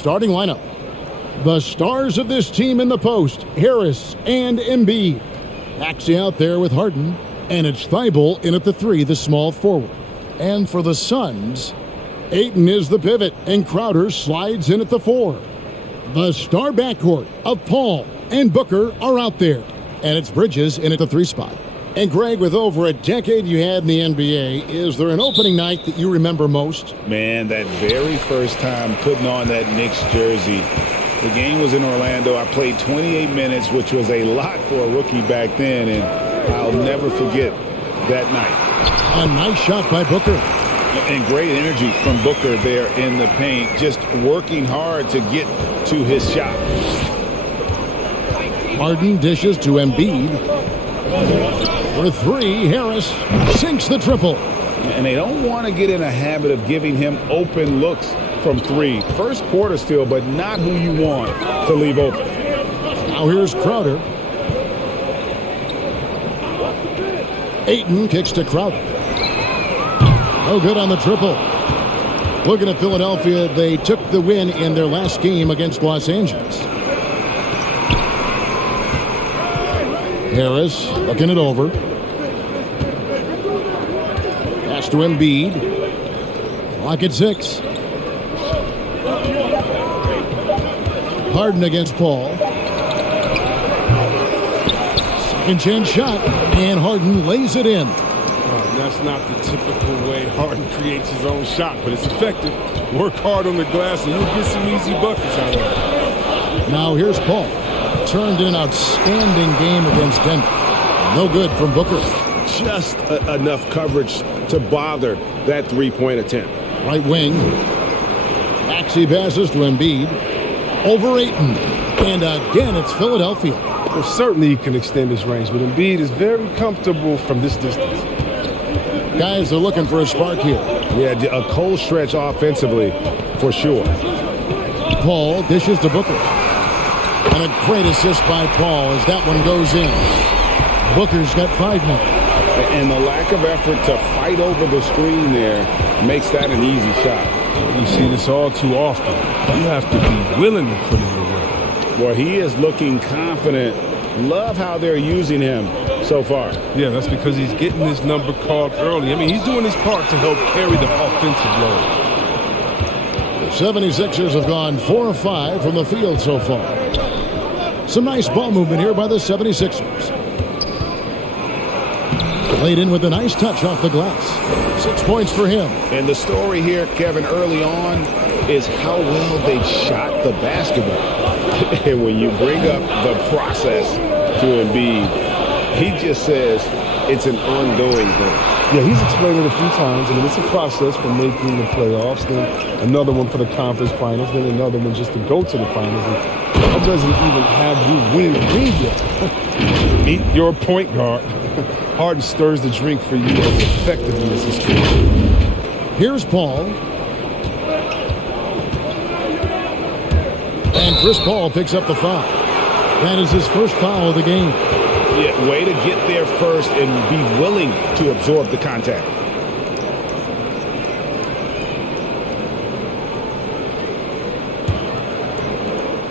starting lineup. The stars of this team in the post, Harris and Embiid. Maxey out there with Harden, and it's Thibault in at the 3, the small forward. And for the Suns, Ayton is the pivot, and Crowder slides in at the 4. The star backcourt of Paul and Booker are out there, and it's Bridges in at the 3 spot. And Greg, with over a decade you had in the NBA, is there an opening night that you remember most? Man, that very first time putting on that Knicks jersey. The game was in Orlando. I played 28 minutes, which was a lot for a rookie back then, and I'll never forget that night. A nice shot by Booker. And great energy from Booker there in the paint, just working hard to get to his shot. Harden dishes to Embiid. For 3, Harris sinks the triple. And they don't want to get in a habit of giving him open looks from 3. First quarter still, but not who you want to leave open. Now here's Crowder. Ayton kicks to Crowder. No good on the triple. Looking at Philadelphia, they took the win in their last game against Los Angeles. Harris looking it over. Pass to Embiid. Clock at 6. Harden against Paul. Second chance shot, and Harden lays it in. That's not the typical way Harden creates his own shot, but it's effective. Work hard on the glass, and you'll get some easy buckets out of it. Now here's Paul. Turned in an outstanding game against Denver. No good from Booker. Just enough coverage to bother that three-point attempt. Right wing. Maxey passes to Embiid. Over Ayton. And again, it's Philadelphia. Well, certainly he can extend his range, but Embiid is very comfortable from this distance. Guys are looking for a spark here. Yeah, a cold stretch offensively, for sure. Paul dishes to Booker. And a great assist by Paul as that one goes in. Booker's got 5 now. And the lack of effort to fight over the screen there makes that an easy shot. You see this all too often. You have to be willing to put in the work. Well, he is looking confident. Love how they're using him so far. Yeah, that's because he's getting his number called early. I mean, he's doing his part to help carry the offensive load. The 76ers have gone 4 of 5 from the field so far. Some nice ball movement here by the 76ers. Played in with a nice touch off the glass. 6 points for him. And the story here, Kevin, early on is how well they shot the basketball. And when you bring up the process to Embiid, he just says it's an ongoing thing. Yeah, he's explained it a few times. I mean, it's a process for making the playoffs, then another one for the conference finals, then another one just to go to the finals. And that doesn't even have you winning the league yet. Meet your point guard. Harden stirs the drink for you as effectively as he can. Here's Paul. And Chris Paul picks up the foul. That is his first foul of the game. Yeah, way to get there first and be willing to absorb the contact.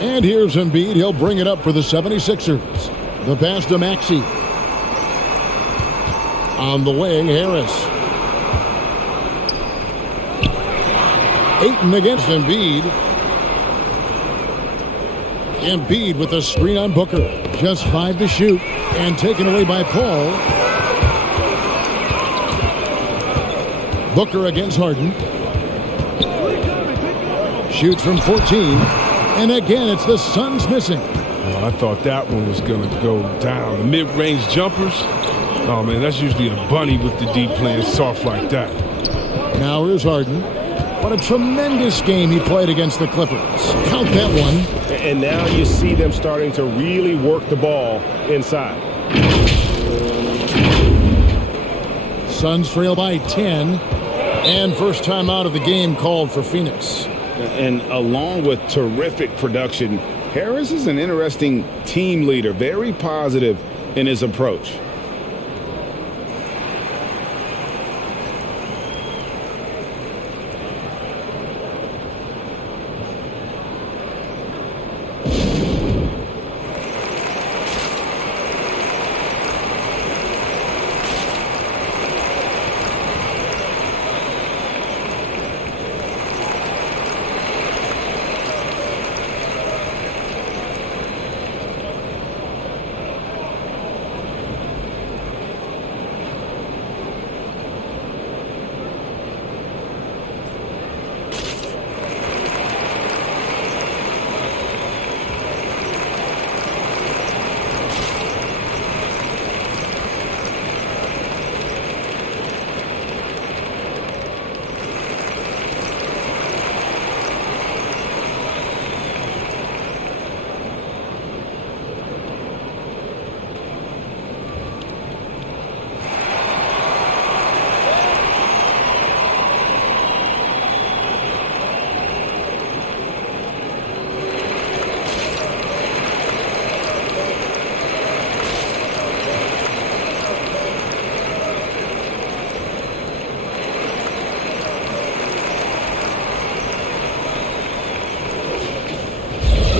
And here's Embiid. He'll bring it up for the 76ers. The pass to Maxey. On the wing, Harris. Ayton against Embiid. Embiid with a screen on Booker. Just 5 to shoot. And taken away by Paul. Booker against Harden. Shoots from 14. And again, it's the Suns missing. Oh, I thought that one was going to go down. The mid-range jumpers. Oh, man, that's usually a bunny with the deep playing soft like that. Now here's Harden. What a tremendous game he played against the Clippers. Count that one. And now you see them starting to really work the ball inside. Suns trail by 10. And first time out of the game called for Phoenix. And along with terrific production, Harris is an interesting team leader, very positive in his approach.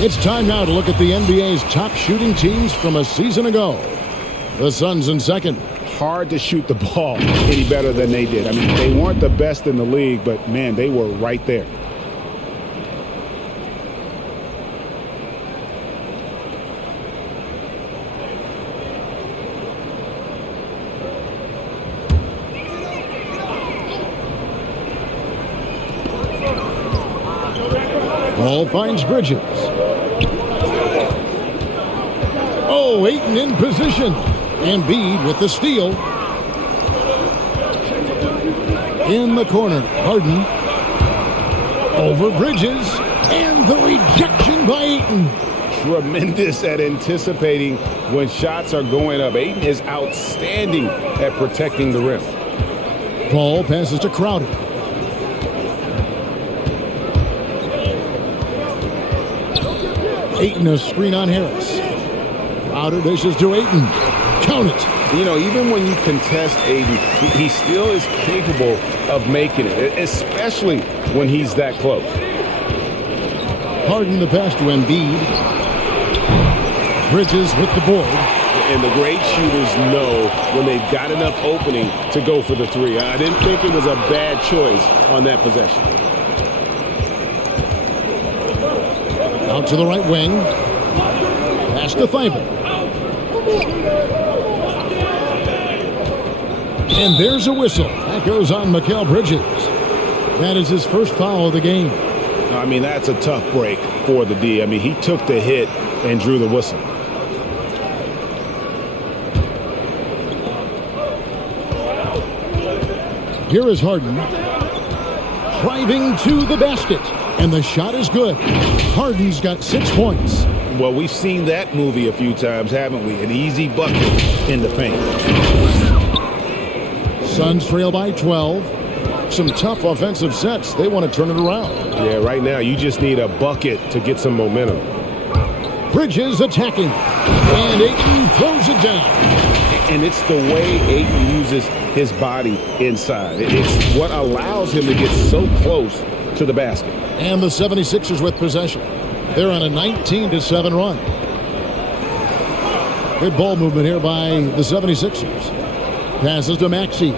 It's time now to look at the NBA's top shooting teams from a season ago. The Suns in second. Hard to shoot the ball any better than they did. I mean, they weren't the best in the league, but, man, they were right there. Ball finds Bridges. Oh, Ayton in position. Embiid with the steal. In the corner, Harden. Over Bridges. And the rejection by Ayton. Tremendous at anticipating when shots are going up. Ayton is outstanding at protecting the rim. Ball passes to Crowder. Ayton a screen on Harris. Crowder dishes to Ayton. Count it. You know, even when you contest Ayton, he still is capable of making it, especially when he's that close. Harden the pass to Embiid. Bridges with the board. And the great shooters know when they've got enough opening to go for the three. I didn't think it was a bad choice on that possession. Out to the right wing. Pass to Thibault. And there's a whistle. That goes on Mikal Bridges. That is his first foul of the game. I mean, that's a tough break for the D. I mean, he took the hit and drew the whistle. Here is Harden. Driving to the basket. And the shot is good. Harden's got 6 points. Well, we've seen that movie a few times, haven't we? An easy bucket in the paint. Suns trail by 12. Some tough offensive sets. They want to turn it around. Yeah, right now you just need a bucket to get some momentum. Bridges attacking. And Ayton throws it down. And it's the way Ayton uses his body inside. It's what allows him to get so close to the basket. And the 76ers with possession. They're on a 19-7 run. Good ball movement here by the 76ers. Passes to Maxey.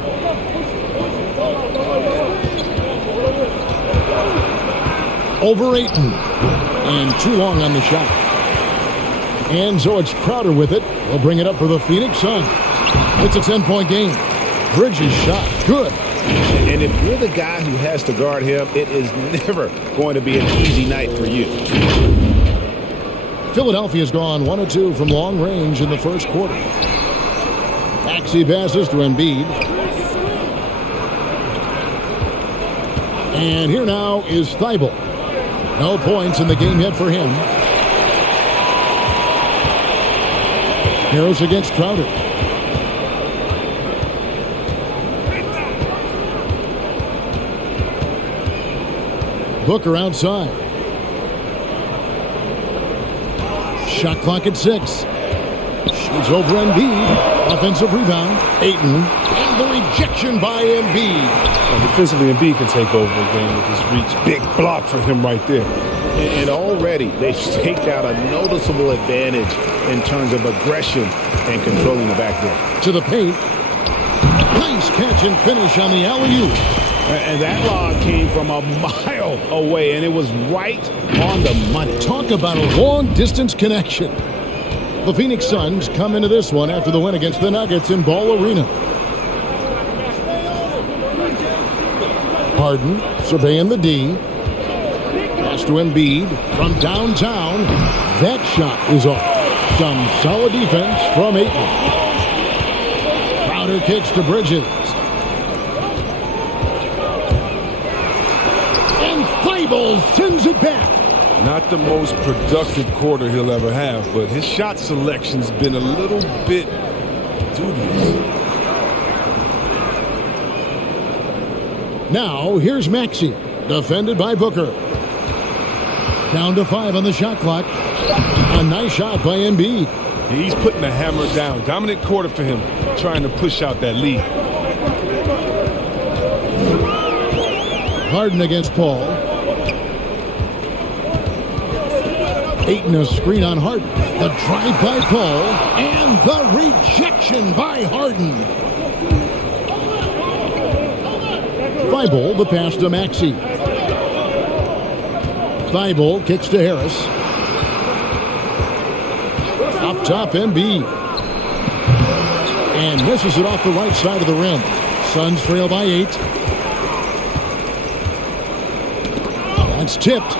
Over Ayton. And too long on the shot. And so it's Crowder with it. They'll bring it up for the Phoenix Suns. It's a 10-point game. Bridges shot. Good. And if you're the guy who has to guard him, it is never going to be an easy night for you. Philadelphia's gone 1 of 2 from long range in the first quarter. Maxey passes to Embiid. And here now is Thibault. No points in the game yet for him. Harris against Crowder. Booker outside. Shot clock at 6. Shoots over Embiid. Offensive rebound. Ayton. And the rejection by Embiid. Well, defensively, Embiid can take over a game with his reach. Big block for him right there. And already they've staked out a noticeable advantage in terms of aggression and controlling the backboard. To the paint. Nice catch and finish on the alley-oop. And that lob came from a mile away, and it was right on the money. Talk about a long-distance connection. The Phoenix Suns come into this one after the win against the Nuggets in Ball Arena. Harden surveying the D. Pass to Embiid from downtown. That shot is off. Some solid defense from Ayton. Crowder kicks to Bridges. And Thibault sends it back. Not the most productive quarter he'll ever have, but his shot selection's been a little bit dubious. Now, here's Maxey, defended by Booker. Down to 5 on the shot clock. A nice shot by Embiid. He's putting the hammer down. Dominant quarter for him, trying to push out that lead. Harden against Paul. Ayton a screen on Harden. The drive by Paul. And the rejection by Harden. Thibault the pass to Maxey. Thibault kicks to Harris. Up top, Embiid. And misses it off the right side of the rim. Suns trail by 8. That's tipped.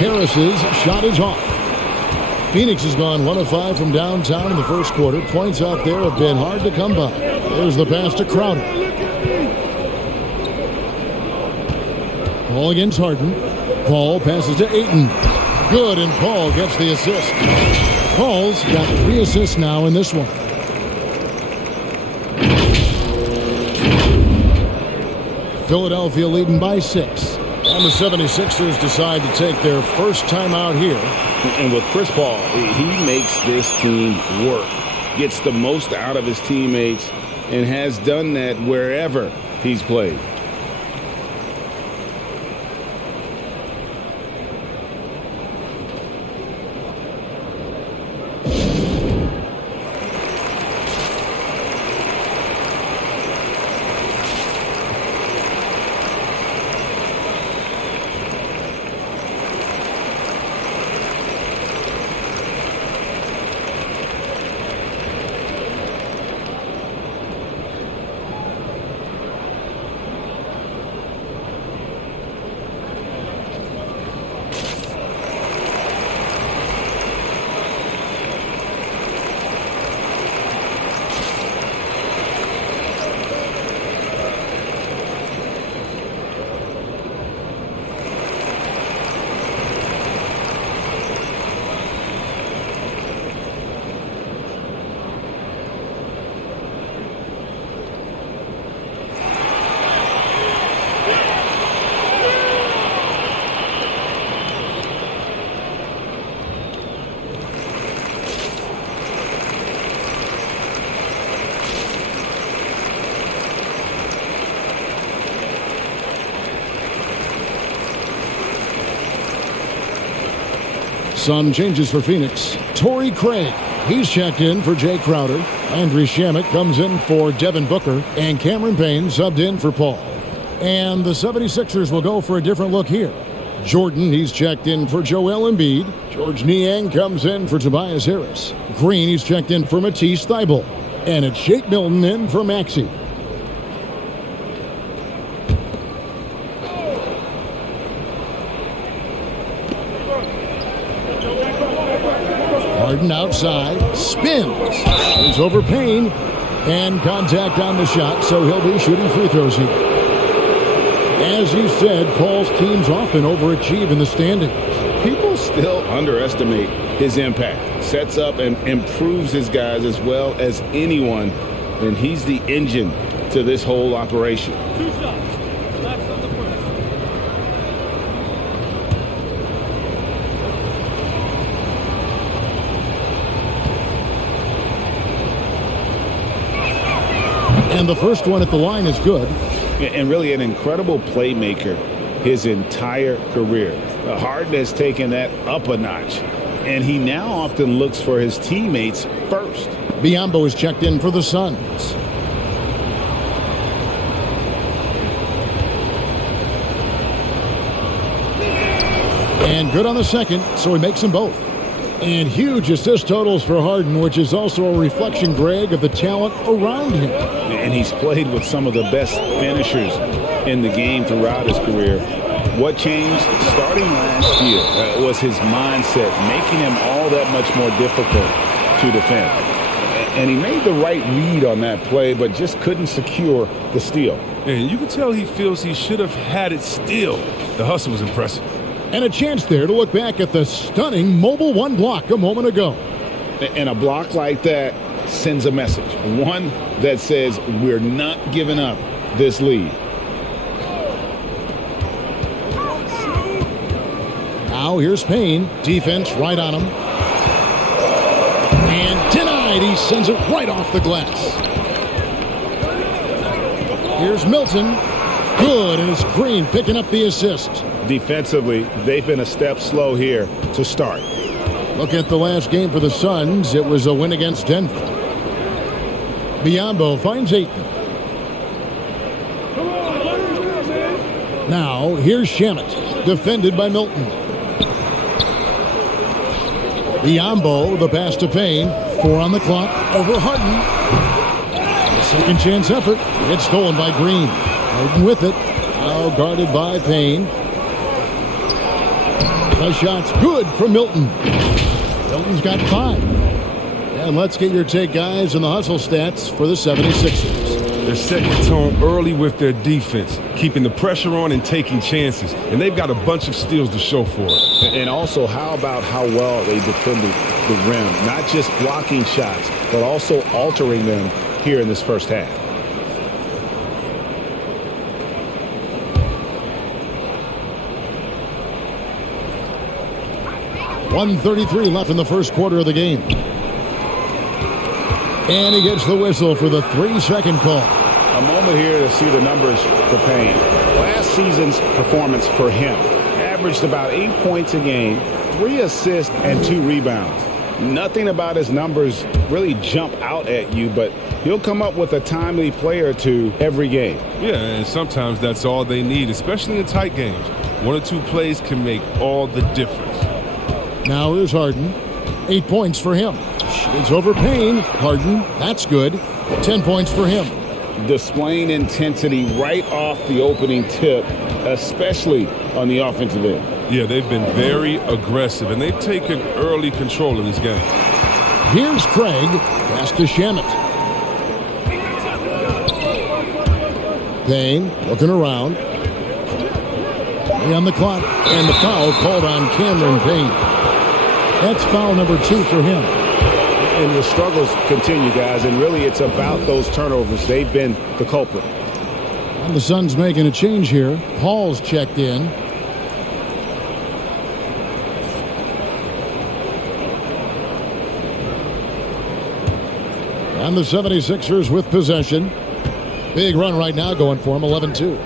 Harris's shot is off. Phoenix has gone 1 of 5 from downtown in the first quarter. Points out there have been hard to come by. There's the pass to Crowder. Paul against Harden. Paul passes to Ayton. Good, and Paul gets the assist. Paul's got 3 assists now in this one. Philadelphia leading by 6. And the 76ers decide to take their first time out here. And with Chris Paul, he makes this team work. Gets the most out of his teammates and has done that wherever he's played. Some changes for Phoenix. Torrey Craig, he's checked in for Jay Crowder. Andrew Shamet comes in for Devin Booker. And Cameron Payne subbed in for Paul. And the 76ers will go for a different look here. Jordan, he's checked in for Joel Embiid. George Niang comes in for Tobias Harris. Green, he's checked in for Matisse Thybulle. And it's Shake Milton in for Maxey. Harden outside, spins, is over Payne, and contact on the shot, so he'll be shooting free throws here. As you said, Paul's teams often overachieve in the standings. People still underestimate his impact. Sets up and improves his guys as well as anyone, and he's the engine to this whole operation. 2 shots. That's on the first. And the first one at the line is good. And really an incredible playmaker his entire career. Harden has taken that up a notch, and he now often looks for his teammates first. Biyombo is checked in for the Suns. And good on the second, so he makes them both. And huge assist totals for Harden, which is also a reflection, Greg, of the talent around him. And he's played with some of the best finishers in the game throughout his career. What changed starting last year was his mindset, making him all that much more difficult to defend. And he made the right read on that play, but just couldn't secure the steal. And you can tell he feels he should have had it still. The hustle was impressive. And a chance there to look back at the stunning Mobile One block a moment ago. And a block like that sends a message. One that says we're not giving up this lead. Now here's Payne. Defense right on him. And denied. He sends it right off the glass. Here's Milton. Good, and it's Green picking up the assist. Defensively, they've been a step slow here to start. Look at the last game for the Suns. It was a win against Denver. Biyombo finds Ayton. Now, here's Shamet, defended by Milton. Biyombo, the pass to Payne. 4 on the clock, over Harden. Second chance effort. It's stolen by Green. Harden with it. Now guarded by Payne. The shot's good from Milton. Milton's got 5. And let's get your take, guys, on the hustle stats for the 76ers. They're setting the tone early with their defense, keeping the pressure on and taking chances. And they've got a bunch of steals to show for it. And also, how about how well they defended the rim? Not just blocking shots, but also altering them here in this first half. .133 left in the first quarter of the game. And he gets the whistle for the 3-second call. A moment here to see the numbers for Payne. Last season's performance for him averaged about 8 points a game, 3 assists, and 2 rebounds. Nothing about his numbers really jump out at you, but he'll come up with a timely play or two every game. Yeah, and sometimes that's all they need, especially in tight games. 1 or 2 plays can make all the difference. Now here's Harden. 8 points for him. It's over Payne. Harden, that's good. 10 points for him. Displaying intensity right off the opening tip, especially on the offensive end. Yeah, they've been very aggressive, and they've taken early control of this game. Here's Craig. Pass to Shamet. Payne looking around. 3 on the clock, and the foul called on Cameron Payne. That's foul number 2 for him. And the struggles continue, guys, and really it's about those turnovers. They've been the culprit. And the Suns making a change here. Paul's checked in. And the 76ers with possession. Big run right now going for him, 11-2.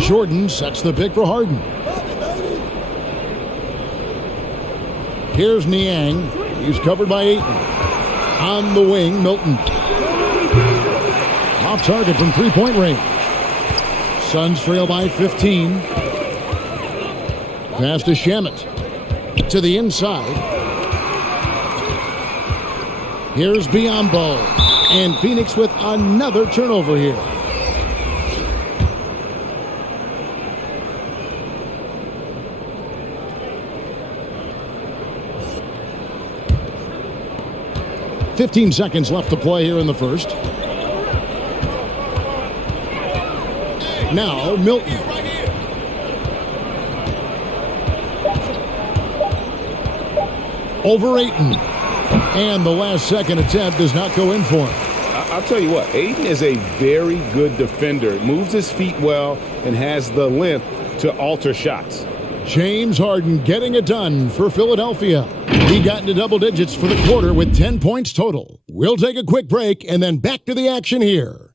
Jordan sets the pick for Harden. Here's Niang. He's covered by Ayton. On the wing, Milton. Off target from three-point range. Suns trail by 15. Pass to Shamet. To the inside. Here's Biyombo. And Phoenix with another turnover here. .15 seconds left to play here in the first. Now, Milton. Over Ayton. And the last second attempt does not go in for him. I'll tell you what, Ayton is a very good defender. Moves his feet well and has the length to alter shots. James Harden getting it done for Philadelphia. He got into double digits for the quarter with 10 points total. We'll take a quick break and then back to the action here.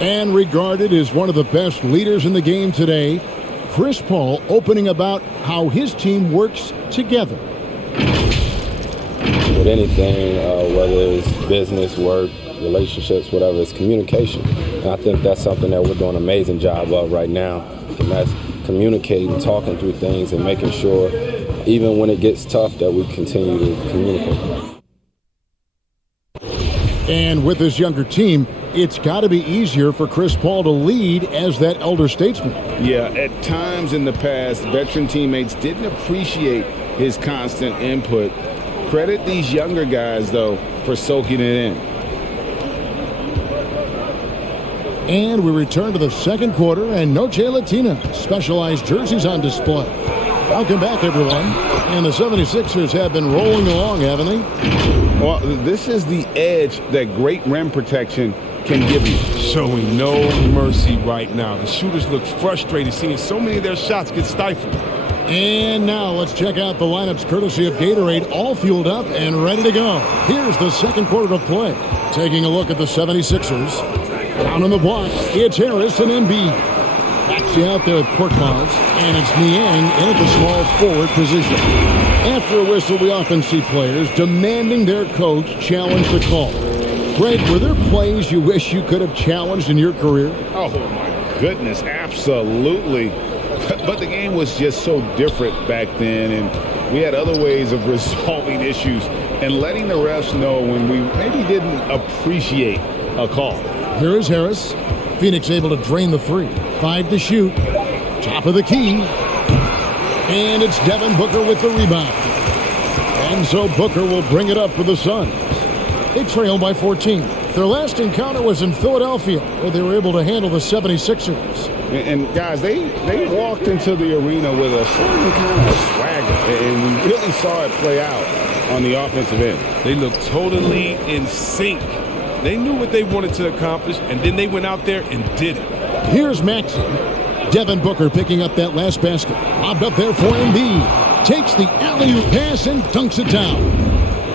And regarded as one of the best leaders in the game today, Chris Paul opening about how his team works together. With anything, whether it's business, work, relationships, whatever, it's communication. And I think that's something that we're doing an amazing job of right now. And that's communicating, talking through things, and making sure, even when it gets tough, that we continue to communicate. And with this younger team, it's got to be easier for Chris Paul to lead as that elder statesman. Yeah, at times in the past, veteran teammates didn't appreciate his constant input. Credit these younger guys, though, for soaking it in. And we return to the second quarter, and Noche Latina specialized jerseys on display. Welcome back, everyone. And the 76ers have been rolling along, haven't they? Well, this is the edge that great rim protection can give you. Showing no mercy right now. The shooters look frustrated seeing so many of their shots get stifled. And now let's check out the lineups courtesy of Gatorade, all fueled up and ready to go. Here's the second quarter of play. Taking a look at the 76ers. Down on the block, it's Harris and Embiid. Maxey out there with Korkmaz, and it's Niang in at the small forward position. After a whistle, we often see players demanding their coach challenge the call. Greg, were there plays you wish you could have challenged in your career? Oh, my goodness, absolutely. But the game was just so different back then, and we had other ways of resolving issues and letting the refs know when we maybe didn't appreciate a call. Here is Harris. Phoenix able to drain the three. 5 to shoot. Top of the key. And it's Devin Booker with the rebound. And so Booker will bring it up for the Suns. They trail by 14. Their last encounter was in Philadelphia, where they were able to handle the 76ers. And guys, they walked into the arena with a certain kind of swagger, and we really saw it play out on the offensive end. They looked totally in sync. They knew what they wanted to accomplish, and then they went out there and did it. Here's Maxey. Devin Booker picking up that last basket. Lobbed up there for Embiid. Takes the alley-oop pass and dunks it down.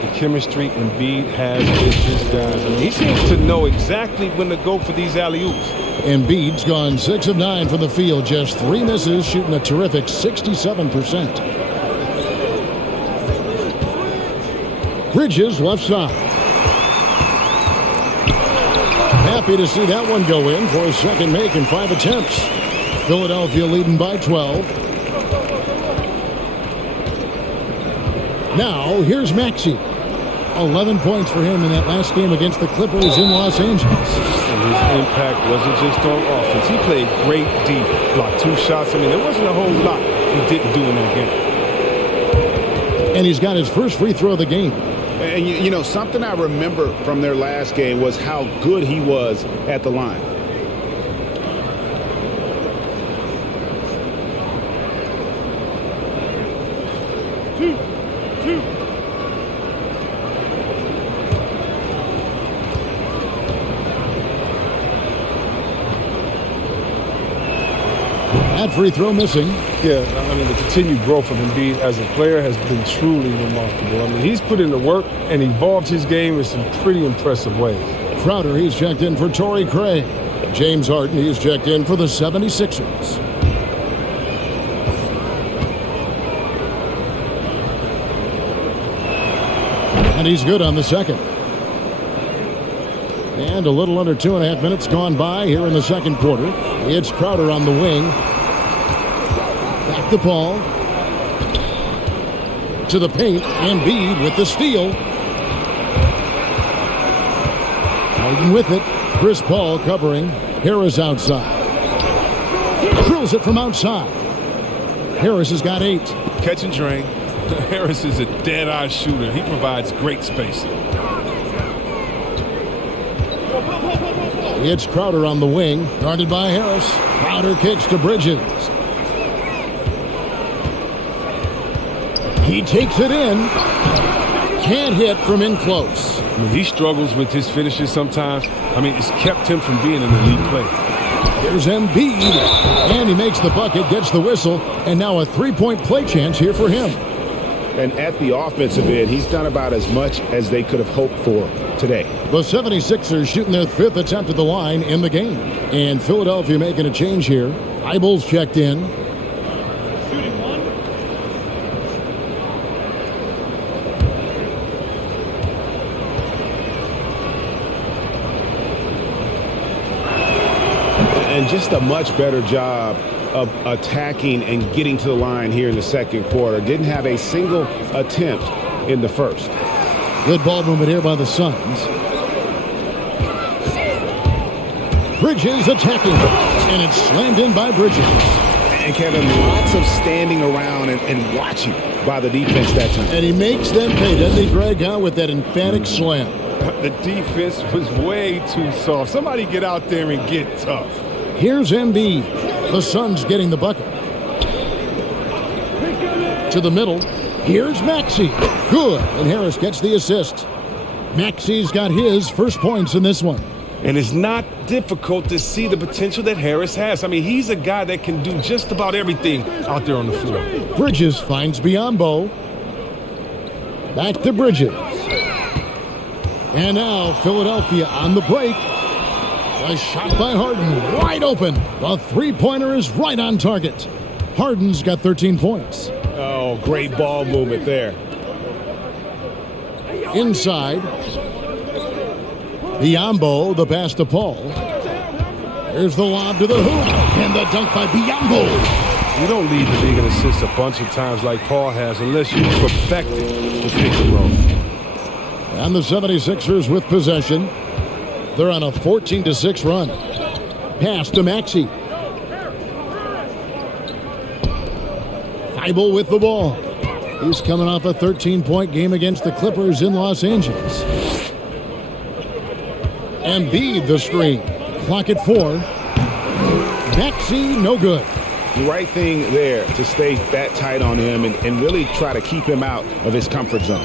The chemistry Embiid has with his guys. I mean, he seems to know exactly when to go for these alley-oops. Embiid's gone 6 of 9 from the field. Just 3 misses, shooting a terrific 67%. Bridges left side. Happy to see that one go in for his second make in 5 attempts. Philadelphia leading by 12. Now, here's Maxey. 11 points for him in that last game against the Clippers in Los Angeles. And his impact wasn't just on offense. He played great deep. Blocked 2 shots. I mean, there wasn't a whole lot he didn't do in that game. And he's got his first free throw of the game. And, you know, something I remember from their last game was how good he was at the line. That free throw missing. Yeah, I mean, the continued growth of Embiid as a player has been truly remarkable. I mean, he's put in the work and evolved his game in some pretty impressive ways. Crowder, he's checked in for Torrey Craig. James Harden, he's checked in for the 76ers. And he's good on the second. And a little under 2.5 minutes gone by here in the second quarter. It's Crowder on the wing. Back to Paul. To the paint. Embiid with the steal. Harden with it. Chris Paul covering. Harris outside. Drills it from outside. Harris has got 8. Catch and drain. Harris is a dead-eye shooter. He provides great spacing. It's Crowder on the wing, guarded by Harris. Crowder kicks to Bridges. He takes it in. Can't hit from in close. I mean, he struggles with his finishes sometimes. I mean, it's kept him from being an elite player. Here's Embiid. And he makes the bucket, gets the whistle, and now a 3-point play chance here for him. And at the offensive end, he's done about as much as they could have hoped for today. The 76ers shooting their 5th attempt at the line in the game. And Philadelphia making a change here. Eibel's checked in. Shooting 1. And just a much better job of attacking and getting to the line here in the second quarter. Didn't have a single attempt in the first. Good ball movement here by the Suns. Bridges attacking. And it's slammed in by Bridges. And Kevin, lots of standing around and watching by the defense that time. And he makes them pay, doesn't he, Greg, with that emphatic slam. The defense was way too soft. Somebody get out there and get tough. Here's Embiid. The Suns getting the bucket. To the middle. Here's Maxey. Good. And Harris gets the assist. Maxi's got his first points in this one. And it's not difficult to see the potential that Harris has. I mean, he's a guy that can do just about everything out there on the floor. Bridges finds Biyombo. Back to Bridges. And now Philadelphia on the break. A shot by Harden, wide open. The three-pointer is right on target. Harden's got 13 points. Oh, great ball movement there. Inside. Biyombo, the pass to Paul. There's the lob to the hoop, and the dunk by Biyombo. You don't lead the league in assists a bunch of times like Paul has unless you perfected the pick and roll. And the 76ers with possession. They're on a 14-6 run. Pass to Maxey. Thibault with the ball. He's coming off a 13-point game against the Clippers in Los Angeles. Embiid the screen. Clock at 4. Maxey no good. The right thing there to stay that tight on him and really try to keep him out of his comfort zone.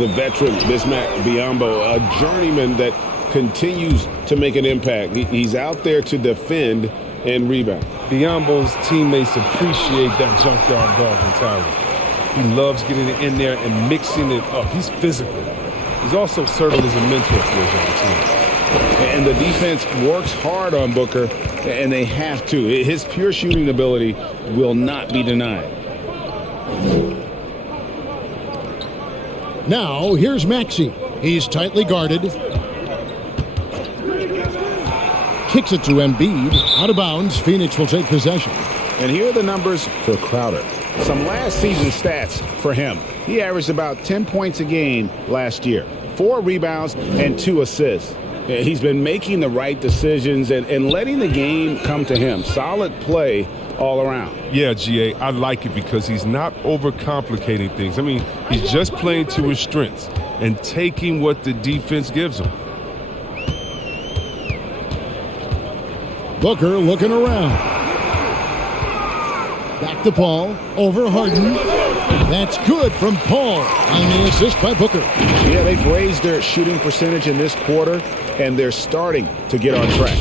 The veteran, Bismack Biyombo, a journeyman that continues to make an impact. He's out there to defend and rebound. Biyombo's teammates appreciate that junkyard dog mentality. He loves getting it in there and mixing it up. He's physical. He's also serving as a mentor for his young team. And the defense works hard on Booker, and they have to. His pure shooting ability will not be denied. Now, here's Maxey. He's tightly guarded. Kicks it to Embiid. Out of bounds. Phoenix will take possession. And here are the numbers for Crowder. Some last season stats for him. He averaged about 10 points a game last year. 4 rebounds and 2 assists. He's been making the right decisions and letting the game come to him. Solid play all around. Yeah, GA, I like it because he's not overcomplicating things. I mean, he's just playing to his strengths and taking what the defense gives him. Booker looking around. Back to Paul. Over Harden. That's good from Paul on the assist by Booker. Yeah, they've raised their shooting percentage in this quarter, and they're starting to get on track.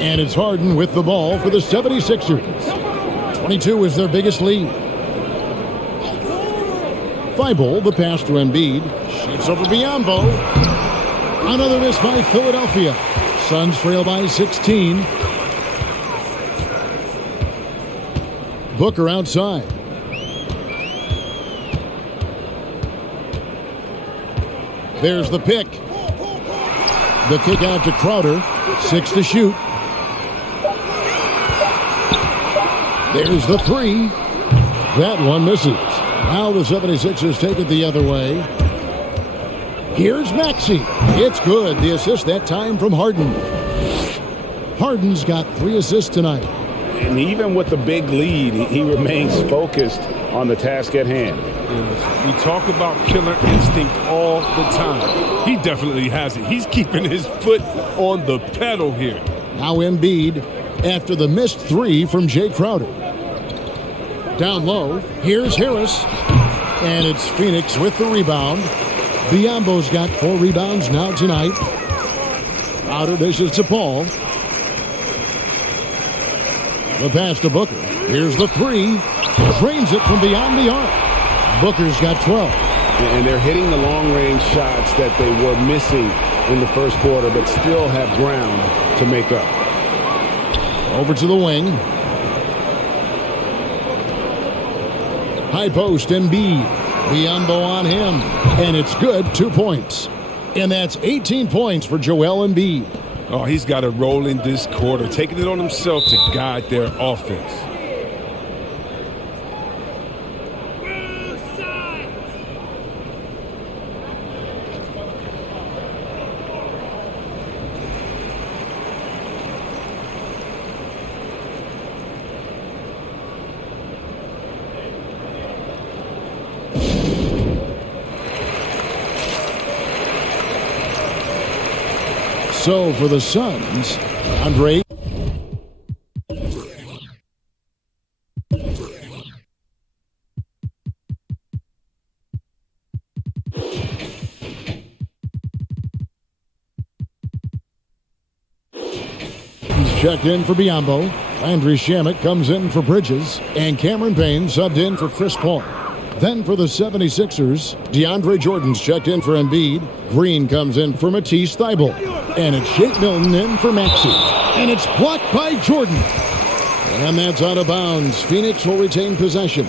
And it's Harden with the ball for the 76ers. 22 is their biggest lead. Thibault, the pass to Embiid. Shoots over Biyombo. Another miss by Philadelphia. Suns trail by 16. Booker outside. There's the pick. The kick out to Crowder. 6 to shoot. There's the 3. That one misses. Now the 76ers take it the other way. Here's Maxey. It's good. The assist that time from Harden. Harden's got 3 assists tonight. And even with the big lead, he remains focused on the task at hand. We talk about killer instinct all the time. He definitely has it. He's keeping his foot on the pedal here. Now Embiid after the missed 3 from Jay Crowder. Down low, here's Harris. And it's Phoenix with the rebound. Biyombo's got 4 rebounds now tonight. Crowder dishes to Paul. The pass to Booker. Here's the 3. Drains it from beyond the arc. Booker's got 12. And they're hitting the long-range shots that they were missing in the first quarter, but still have ground to make up. Over to the wing. High post, Embiid. Biyombo on him. And it's good, 2 points. And that's 18 points for Joel Embiid. Oh, he's got it rolling this quarter, taking it on himself to guide their offense. So for the Suns, Andre. checked in for Biombo. Landry Shamet comes in for Bridges. And Cameron Payne subbed in for Chris Paul. Then for the 76ers, DeAndre Jordan's checked in for Embiid. Green comes in for Matisse Thybulle. And it's Shake Milton in for Maxey. And it's blocked by Jordan. And that's out of bounds. Phoenix will retain possession.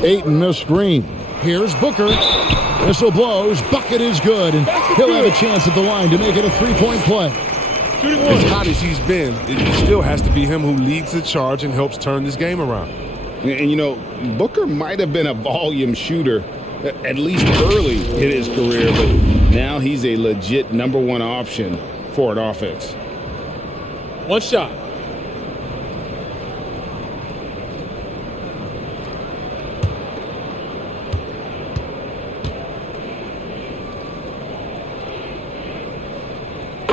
Ayton a screen. Here's Booker. Whistle blows. Bucket is good. And he'll have a chance at the line to make it a three-point play. As hot as he's been, it still has to be him who leads the charge and helps turn this game around. And, you know, Booker might have been a volume shooter, at least early in his career, but now he's a legit number one option for an offense. One shot.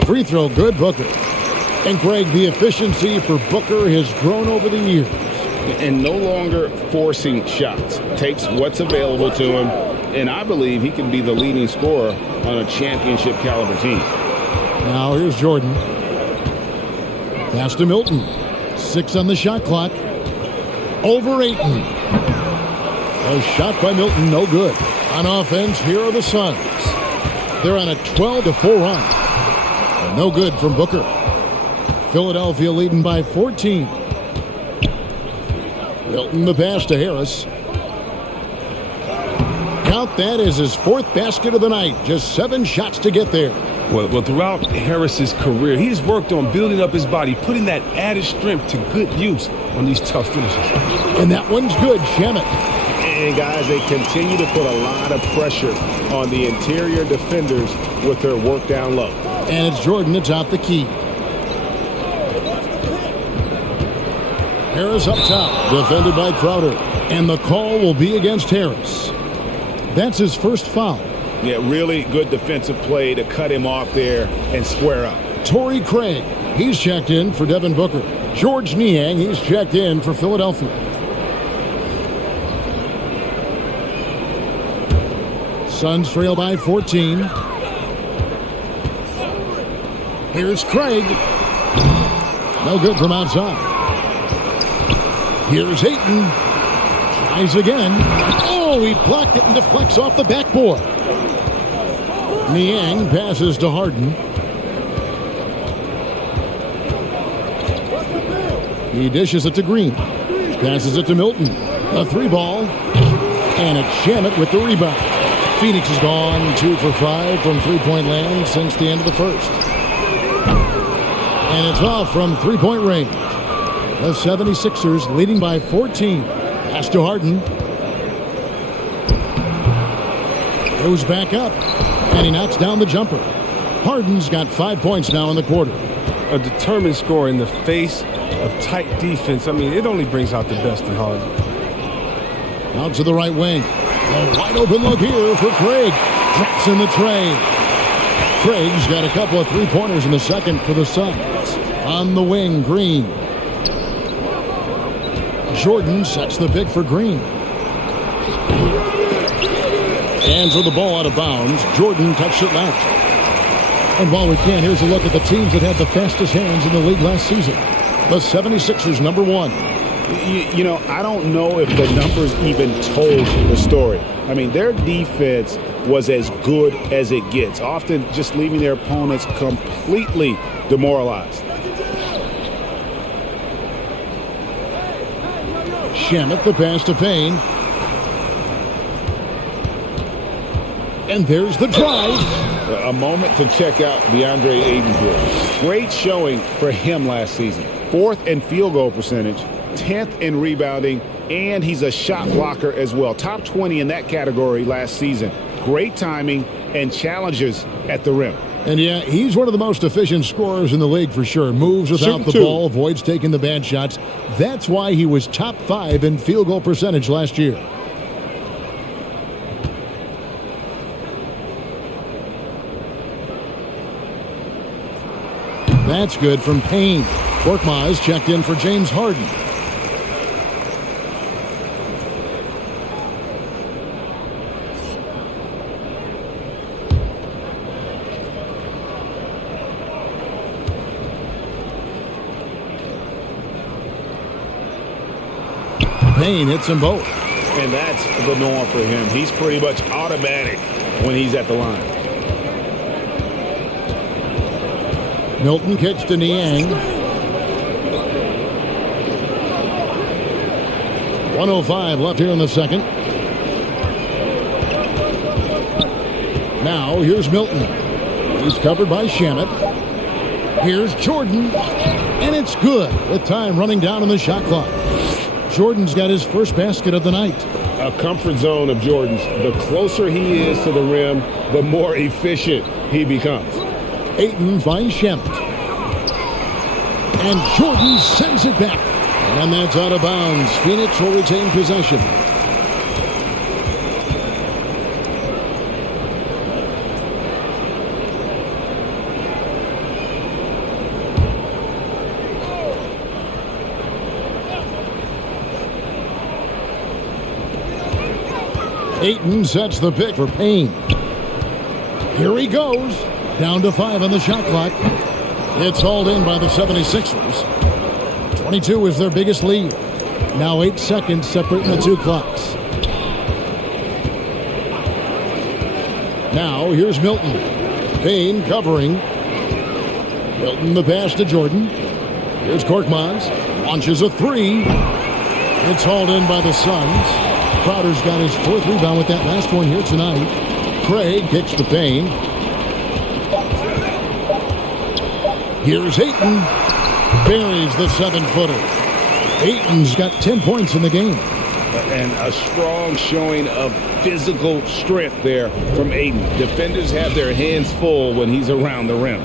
Free throw good, Booker. And Greg, the efficiency for Booker has grown over the years. And no longer forcing shots. Takes what's available to him, and I believe he can be the leading scorer on a championship caliber team. Now here's Jordan. Pass to Milton. 6 on the shot clock. Over Ayton. A shot by Milton, no good. On offense, here are the Suns. They're on a 12-4 run. No good from Booker. Philadelphia leading by 14. Milton the pass to Harris. Count that as his 4th basket of the night. Just 7 shots to get there. Well, throughout Harris's career, he's worked on building up his body, putting that added strength to good use on these tough finishes. And that one's good, Shamet. And guys, they continue to put a lot of pressure on the interior defenders with their work down low. And it's Jordan atop the key. Harris up top, defended by Crowder. And the call will be against Harris. That's his first foul. Yeah, really good defensive play to cut him off there and square up. Torrey Craig, he's checked in for Devin Booker. George Niang, he's checked in for Philadelphia. Suns trail by 14. Here's Craig. No good from outside. Here's Ayton. Tries again. Oh, he blocked it and deflects off the backboard. Niang passes to Harden. He dishes it to Green. Passes it to Milton. A 3-ball. And it's Shamet with the rebound. Phoenix has gone 2 for 5 from three-point land since the end of the first. And it's off from three-point range. The 76ers leading by 14. Pass to Harden. Goes back up. And he knocks down the jumper. Harden's got 5 points now in the quarter. A determined scorer in the face of tight defense. I mean, it only brings out the best in Harden. Out to the right wing. A wide open look here for Craig. Drops in the tray. Craig's got a couple of three-pointers in the second for the Suns. On the wing, Green. Jordan sets the pick for Green. Hands with the ball out of bounds. Jordan touched it last. And while we can, here's a look at the teams that had the fastest hands in the league last season. The 76ers, number 1. You know, I don't know if the numbers even told the story. I mean, their defense was as good as it gets, often just leaving their opponents completely demoralized. Shamet the pass to Payne. And there's the drive. A moment to check out DeAndre Ayton here. Great showing for him last season. 4th in field goal percentage, 10th in rebounding, and he's a shot blocker as well. Top 20 in that category last season. Great timing and challenges at the rim. And yeah, he's one of the most efficient scorers in the league for sure. Moves without the ball, avoids taking the bad shots. That's why he was top 5 in field goal percentage last year. That's good from Payne. Korkmaz checked in for James Harden. Payne hits them both. And that's the norm for him. He's pretty much automatic when he's at the line. Milton kicks to Niang. 1:05 left here in the second. Now here's Milton. He's covered by Shamet. Here's Jordan. And it's good with time running down on the shot clock. Jordan's got his first basket of the night. A comfort zone of Jordan's. The closer he is to the rim, the more efficient he becomes. Ayton finds Shamet. And Jordan sends it back. And that's out of bounds. Phoenix will retain possession. Ayton sets the pick for Payne. Here he goes. Down to 5 on the shot clock. It's hauled in by the 76ers. 22 is their biggest lead. Now 8 seconds separating the two clocks. Now here's Milton. Payne covering. Milton the pass to Jordan. Here's Korkmaz. Launches a 3. It's hauled in by the Suns. Crowder's got his 4th rebound with that last one here tonight. Craig kicks to Payne. Here's Ayton. Buries the 7-footer. Ayton's got 10 points in the game. And a strong showing of physical strength there from Ayton. Defenders have their hands full when he's around the rim.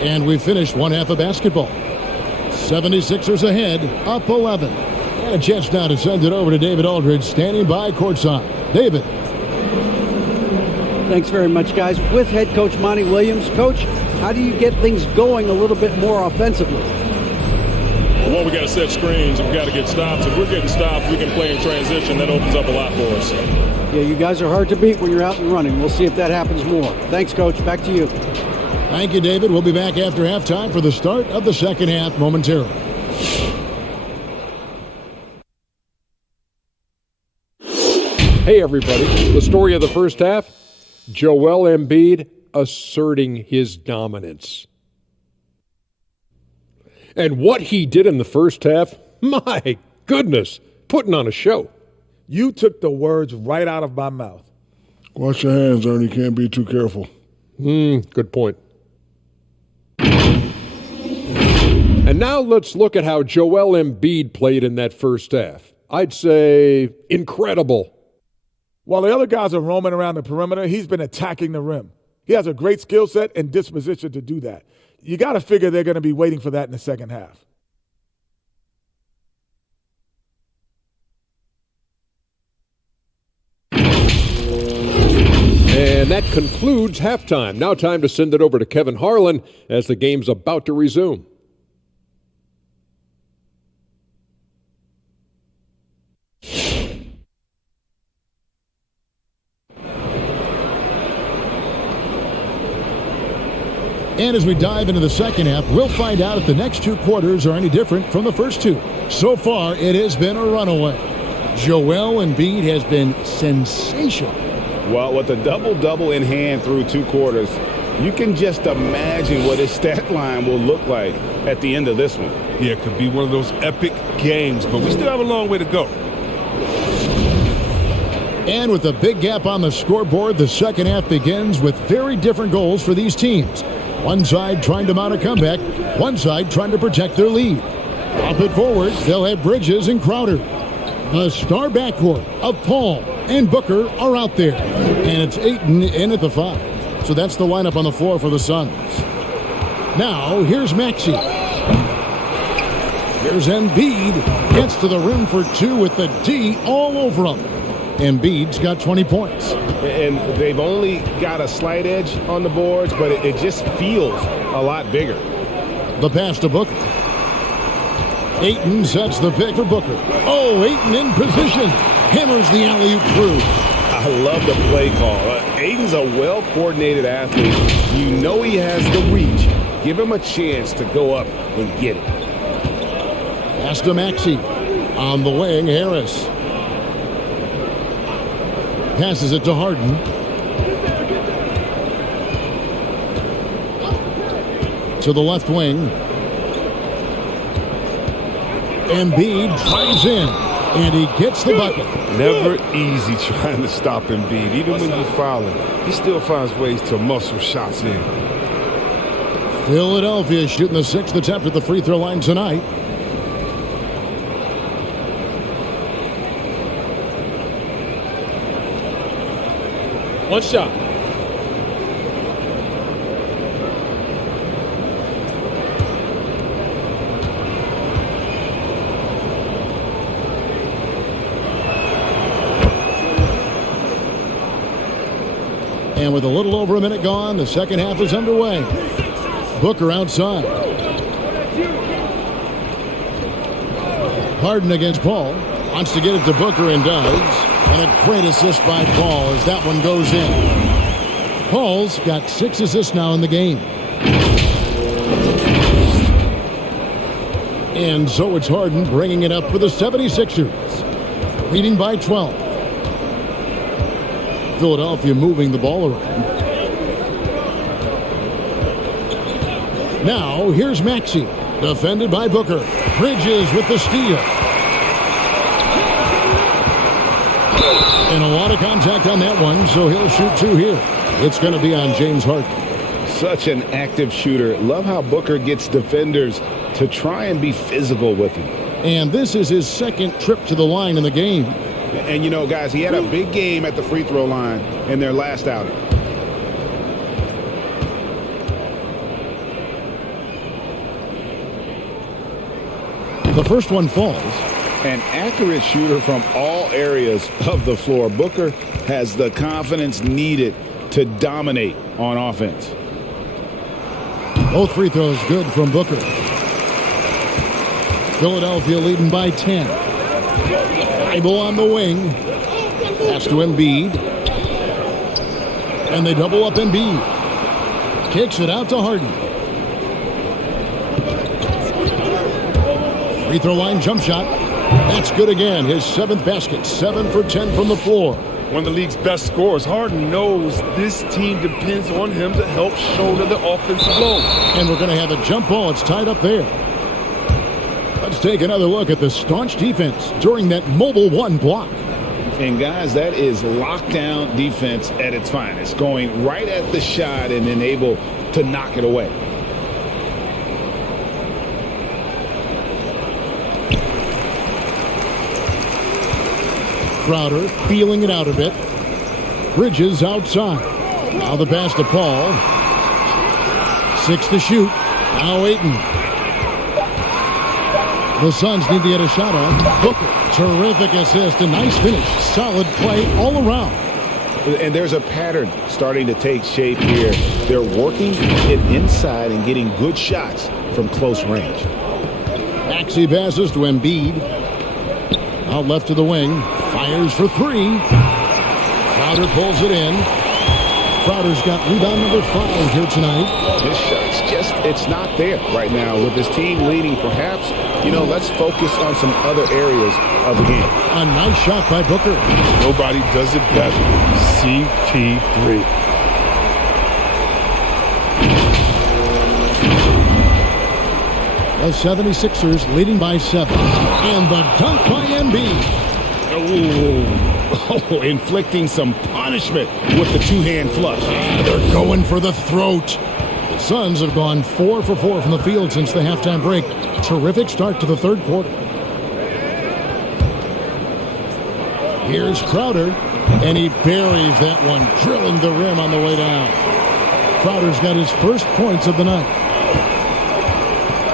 And we finished one half of basketball. 76ers ahead, up 11. And a chance now to send it over to David Aldridge, standing by courtside. David. Thanks very much, guys. With head coach Monty Williams. Coach, how do you get things going a little bit more offensively? Well, we got to set screens and we got to get stops. If we're getting stops, we can play in transition. That opens up a lot for us. Yeah, you guys are hard to beat when you're out and running. We'll see if that happens more. Thanks, Coach. Back to you. Thank you, David. We'll be back after halftime for the start of the second half momentarily. Hey, everybody. The story of the first half, Joel Embiid asserting his dominance. And what he did in the first half, my goodness, putting on a show. You took the words right out of my mouth. Wash your hands, Ernie. Can't be too careful. Good point. And now let's look at how Joel Embiid played in that first half. I'd say incredible. While the other guys are roaming around the perimeter, he's been attacking the rim. He has a great skill set and disposition to do that. You got to figure they're going to be waiting for that in the second half. And that concludes halftime. Now time to send it over to Kevin Harlan as the game's about to resume. And as we dive into the second half, we'll find out if the next two quarters are any different from the first two. So far, it has been a runaway. Joel Embiid has been sensational. Well, with a double-double in hand through 2 quarters, you can just imagine what his stat line will look like at the end of this one. Yeah, it could be one of those epic games, but we still have a long way to go. And with a big gap on the scoreboard, the second half begins with very different goals for these teams. One side trying to mount a comeback, one side trying to protect their lead. Pop it forward, they'll have Bridges and Crowder. The star backcourt of Paul and Booker are out there. And it's Ayton in at the 5. So that's the lineup on the floor for the Suns. Now, here's Maxey. Here's Embiid. Gets to the rim for 2 with the D all over him. Embiid's got 20 points. And they've only got a slight edge on the boards, but it just feels a lot bigger. The pass to Booker. Ayton sets the pick for Booker. Oh, Ayton in position. Hammers the alley-oop through. I love the play call. Ayton's a well-coordinated athlete. You know he has the reach. Give him a chance to go up and get it. Pass to Maxey. On the wing, Harris. Passes it to Harden. To the left wing. Embiid drives in, and he gets the bucket. Never easy trying to stop Embiid. Even when you foul him, he still finds ways to muscle shots in. Philadelphia shooting the sixth attempt at the free throw line tonight. One shot. And with a little over a minute gone, the second half is underway. Booker outside. Harden against Paul. Wants to get it to Booker and does. And a great assist by Paul as that one goes in. Paul's got 6 assists now in the game. And so it's Harden bringing it up for the 76ers. Leading by 12. Philadelphia moving the ball around. Now, here's Maxey. Defended by Booker. Bridges with the steal. And a lot of contact on that one, so he'll shoot 2 here. It's going to be on James Harden. Such an active shooter. Love how Booker gets defenders to try and be physical with him. And this is his second trip to the line in the game. And, you know, guys, he had a big game at the free throw line in their last outing. The first one falls. An accurate shooter from all areas of the floor. Booker has the confidence needed to dominate on offense. Both free throws good from Booker. Philadelphia leading by 10. Bible on the wing. Pass to Embiid. And they double up Embiid. Kicks it out to Harden. Free throw line jump shot. That's good again. His 7th basket. 7 for 10 from the floor. One of the league's best scorers. Harden knows this team depends on him to help shoulder the offensive load. And we're going to have a jump ball. It's tied up there. Let's take another look at the staunch defense during that mobile 1 block. And, guys, that is lockdown defense at its finest. Going right at the shot and then able to knock it away. Crowder feeling it out a bit. Bridges outside. Now the pass to Paul. 6 to shoot. Now Ayton. The Suns need to get a shot on. Booker. Terrific assist. A nice finish. Solid play all around. And there's a pattern starting to take shape here. They're working it inside and getting good shots from close range. Maxey passes to Embiid. Out left to the wing. Fires for 3. Crowder pulls it in. Crowder's got rebound number 5 here tonight. His shot's just, it's not there right now. With his team leading, perhaps, let's focus on some other areas of the game. A nice shot by Booker. Nobody does it better. CP3. The 76ers leading by 7. And the dunk by Embiid. Oh, inflicting some punishment with the 2-hand flush. They're going for the throat. The Suns have gone 4 for 4 from the field since the halftime break. Terrific start to the third quarter. Here's Crowder, and he buries that one, drilling the rim on the way down. Crowder's got his first points of the night.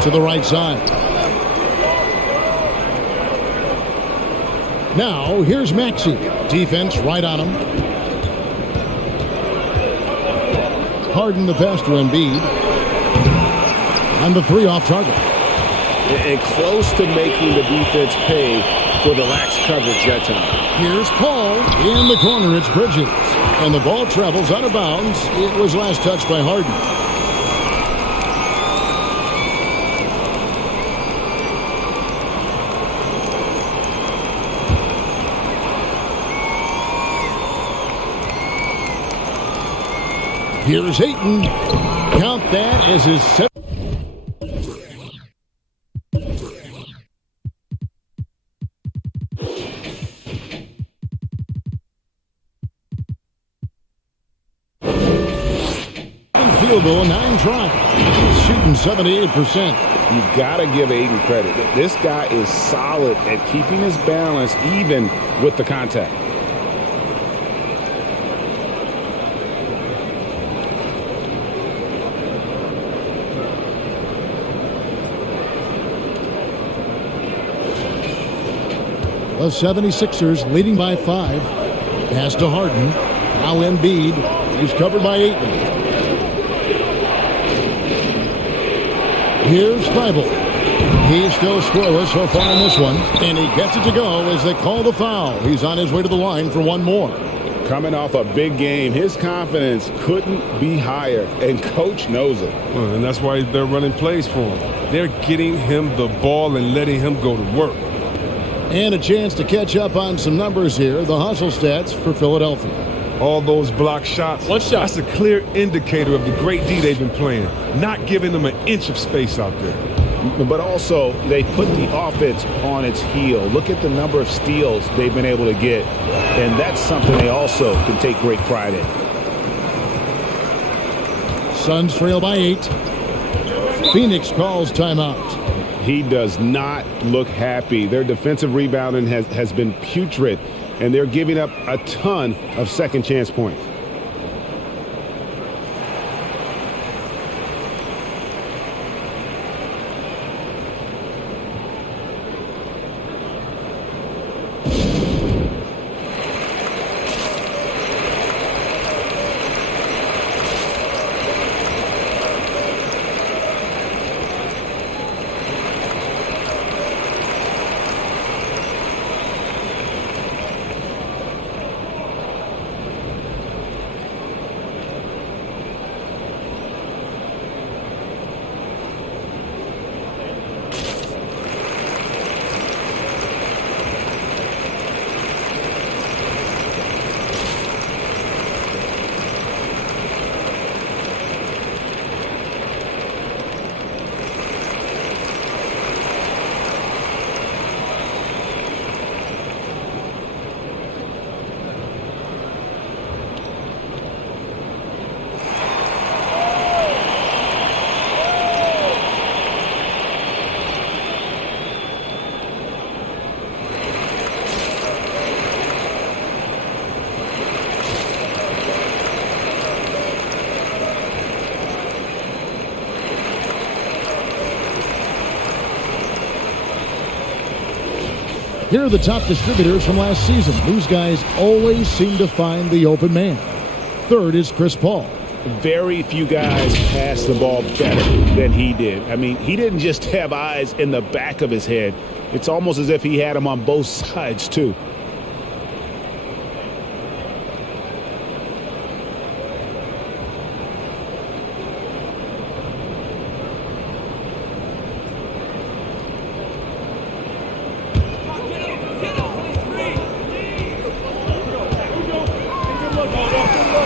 To the right side. Now, here's Maxey. Defense right on him. Harden the pass to Embiid. And the three off target. And close to making the defense pay for the lax coverage that time. Here's Paul. In the corner, it's Bridges. And the ball travels out of bounds. It was last touched by Harden. Here's Ayton. Count that as his seventh. Field goal, 9 tries. He's shooting 78%. You've got to give Ayton credit. This guy is solid at keeping his balance even with the contact. The 76ers leading by 5. Pass to Harden. Now Embiid. He's covered by Ayton. Here's Thibault. He's still scoreless so far in this one. And he gets it to go as they call the foul. He's on his way to the line for one more. Coming off a big game, his confidence couldn't be higher, and Coach knows it. Well, and that's why they're running plays for him. They're getting him the ball and letting him go to work. And a chance to catch up on some numbers here. The hustle stats for Philadelphia. All those block shots. One shot. That's a clear indicator of the great D they've been playing. Not giving them an inch of space out there. But also, they put the offense on its heel. Look at the number of steals they've been able to get. And that's something they also can take great pride in. Suns trail by 8. Phoenix calls timeout. He does not look happy. Their defensive rebounding has been putrid, and they're giving up a ton of second chance points. Here are the top distributors from last season. These guys always seem to find the open man. Third is Chris Paul. Very few guys pass the ball better than he did. I mean, he didn't just have eyes in the back of his head. It's almost as if he had them on both sides, too.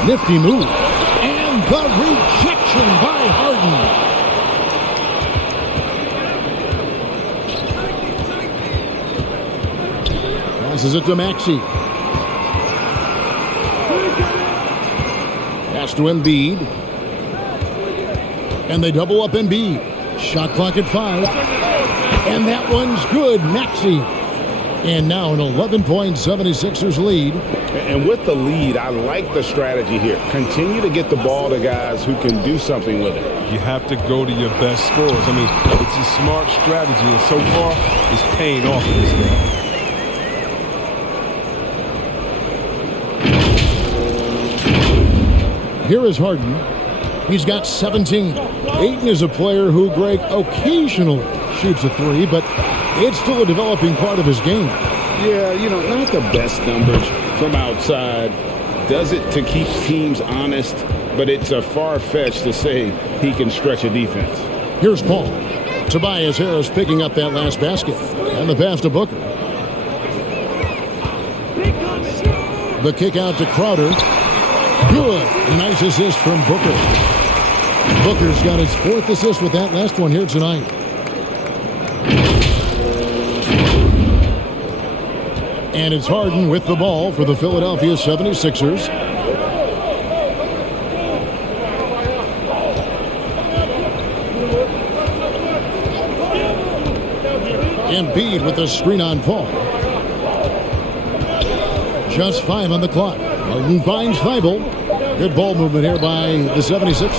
Nifty move. And the rejection by Harden. Passes it to Maxey. Pass to Embiid. And they double up Embiid. Shot clock at 5. And that one's good. Maxey. And now an 11-point 76ers lead. And with the lead, I like the strategy here. Continue to get the ball to guys who can do something with it. You have to go to your best scorers. I mean, it's a smart strategy, and so far, it's paying off in this game. Here is Harden. He's got 17. Ayton is a player who, Greg, occasionally shoots a three, but it's still a developing part of his game. Yeah, not the best numbers from outside. Does it to keep teams honest, but it's a far-fetched to say he can stretch a defense. Here's Paul. Tobias Harris picking up that last basket. And the pass to Booker. The kick out to Crowder. Good. Nice assist from Booker. Booker's got his 4th assist with that last one here tonight. And it's Harden with the ball for the Philadelphia 76ers. Embiid with the screen on Paul. Just 5 on the clock. Harden finds Thibault. Good ball movement here by the 76ers.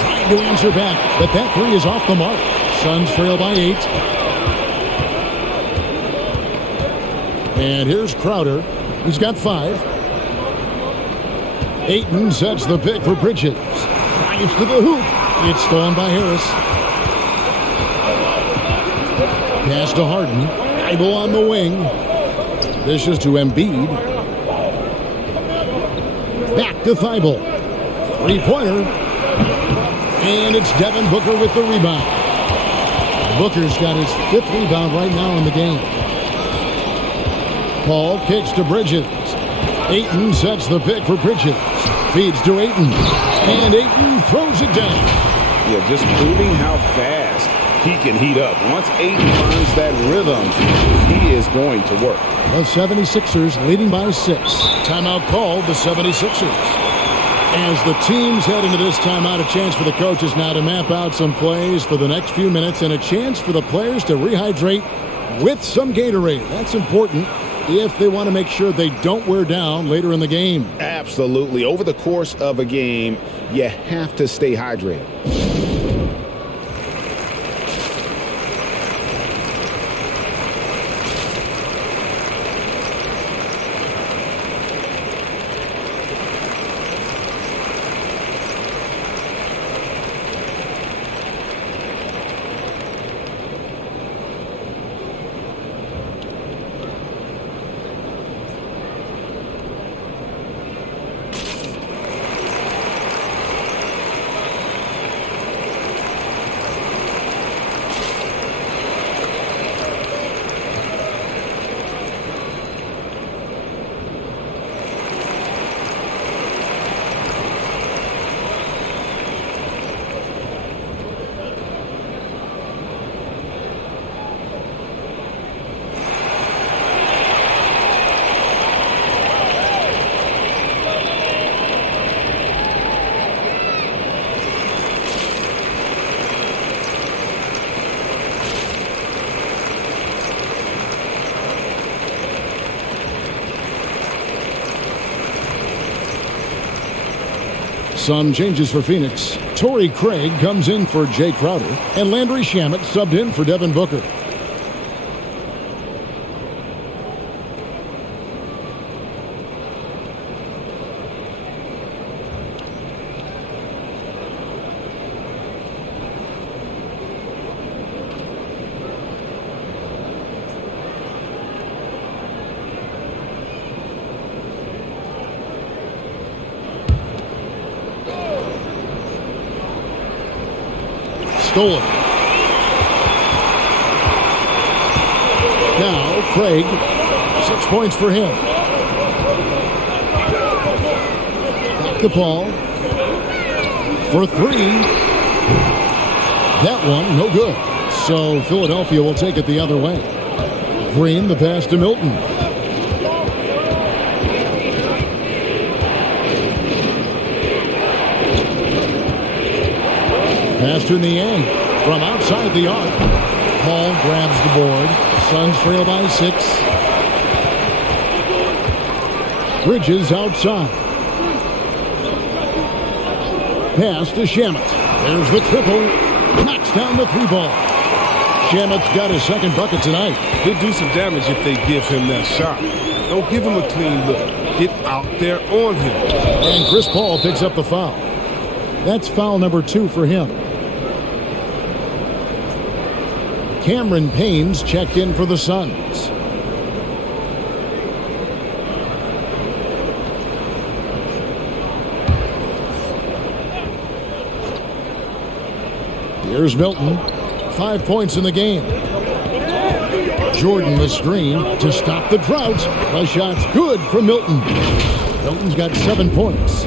Trying to answer back, but that three is off the mark. Suns trail by 8. And here's Crowder. He's got 5. Ayton sets the pick for Bridges. Drives to the hoop. It's stolen by Harris. Pass to Harden. Thibault on the wing. This is to Embiid. Back to Thibault. Three-pointer. And it's Devin Booker with the rebound. Booker's got his 5th rebound right now in the game. Paul kicks to Bridges. Ayton sets the pick for Bridges. Feeds to Ayton. And Ayton throws it down. Yeah, just proving how fast he can heat up. Once Ayton finds that rhythm, he is going to work. The 76ers leading by 6. Timeout called the 76ers. As the teams head into this timeout, a chance for the coaches now to map out some plays for the next few minutes and a chance for the players to rehydrate with some Gatorade. That's important if they want to make sure they don't wear down later in the game. Absolutely. Over the course of a game, you have to stay hydrated. Some changes for Phoenix. Torrey Craig comes in for Jay Crowder, and Landry Shamet subbed in for Devin Booker. Stolen. Now Craig, 6 points for him. Back to Paul for 3. That one no good. So Philadelphia will take it the other way. Green, the pass to Milton. Pass to Niang from outside the arc. Paul grabs the board. Suns trail by 6. Bridges outside. Pass to Shamet. There's the triple. Knocks down the 3-ball. Shamet's got his 2nd bucket tonight. He'll do some damage if they give him that shot. Don't give him a clean look. Get out there on him. And Chris Paul picks up the foul. That's foul number 2 for him. Cameron Payne's checked in for the Suns. Here's Milton. 5 points in the game. Jordan the screen to stop the drought. The shot's good from Milton. Milton's got 7 points.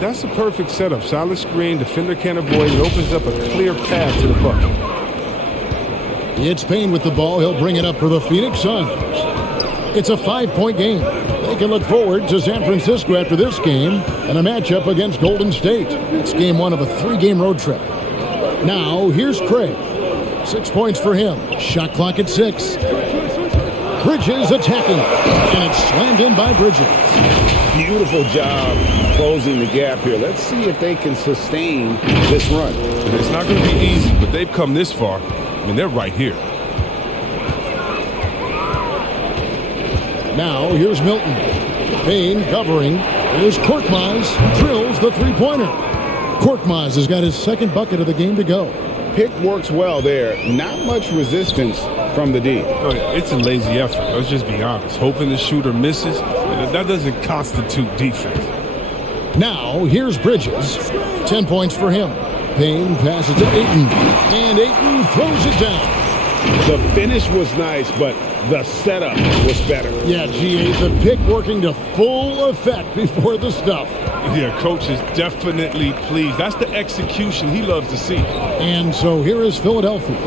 That's a perfect setup. Solid screen, defender can't avoid. It opens up a clear path to the bucket. It's Payne with the ball. He'll bring it up for the Phoenix Suns. It's a 5-point game. They can look forward to San Francisco after this game and a matchup against Golden State. It's game 1 of a 3-game road trip. Now, here's Craig. 6 points for him. Shot clock at 6. Bridges attacking. And it's slammed in by Bridges. Beautiful job closing the gap here. Let's see if they can sustain this run. It's not going to be easy, but they've come this far. I mean, they're right here. Now, here's Milton. Payne covering. Here's Korkmaz. Drills the three-pointer. Korkmaz has got his second bucket of the game to go. Pick works well there. Not much resistance from the D. Oh, yeah, it's a lazy effort. Let's just be honest. Hoping the shooter misses, that doesn't constitute defense. Now, here's Bridges. 10 points for him. Payne passes to Ayton. And Ayton throws it down. The finish was nice, but the setup was better. Yeah, G.A., the pick working to full effect before the stuff. Yeah, coach is definitely pleased. That's the execution he loves to see. And so here is Philadelphia.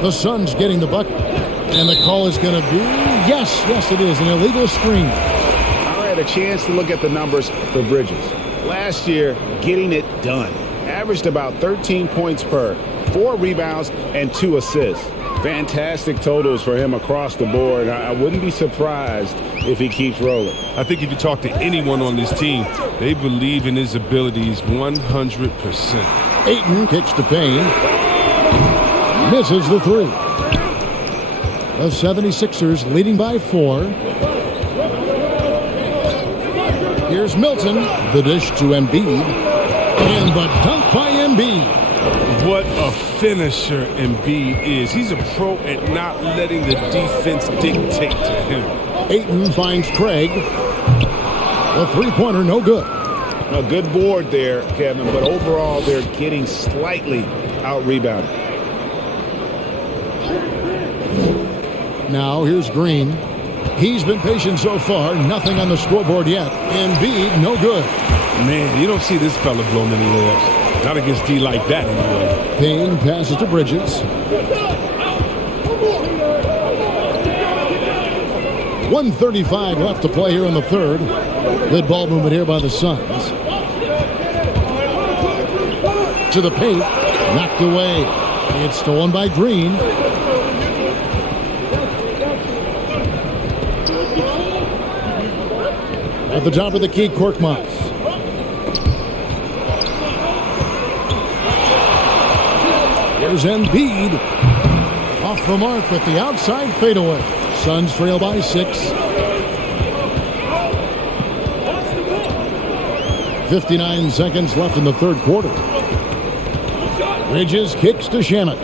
The Suns getting the bucket. And the call is going to be, yes, it is, an illegal screen. I had a chance to look at the numbers for Bridges. Last year, getting it done. Averaged about 13 points per, 4 rebounds, and 2 assists. Fantastic totals for him across the board. I wouldn't be surprised if he keeps rolling. I think if you talk to anyone on this team, they believe in his abilities 100%. Ayton kicks to Payne. Misses the 3. The 76ers leading by 4. Here's Milton. The dish to Embiid. And the dunk by Embiid. What a finisher Embiid is. He's a pro at not letting the defense dictate to him. Ayton finds Craig. The three-pointer, no good. A good board there, Kevin, but overall they're getting slightly out-rebounded. Now here's Green. He's been patient so far. Nothing on the scoreboard yet. Embiid, no good. Man, you don't see this fella blow many layups. Not against D like that, anyway. Payne passes to Bridges. 1:35 left to play here in the third. Good ball movement here by the Suns. To the paint. Knocked away. It's stolen by Green. At the top of the key, Korkmaz. Here's Embiid. Off the mark with the outside fadeaway. Suns trail by 6. 59 seconds left in the third quarter. Bridges kicks to Shamet.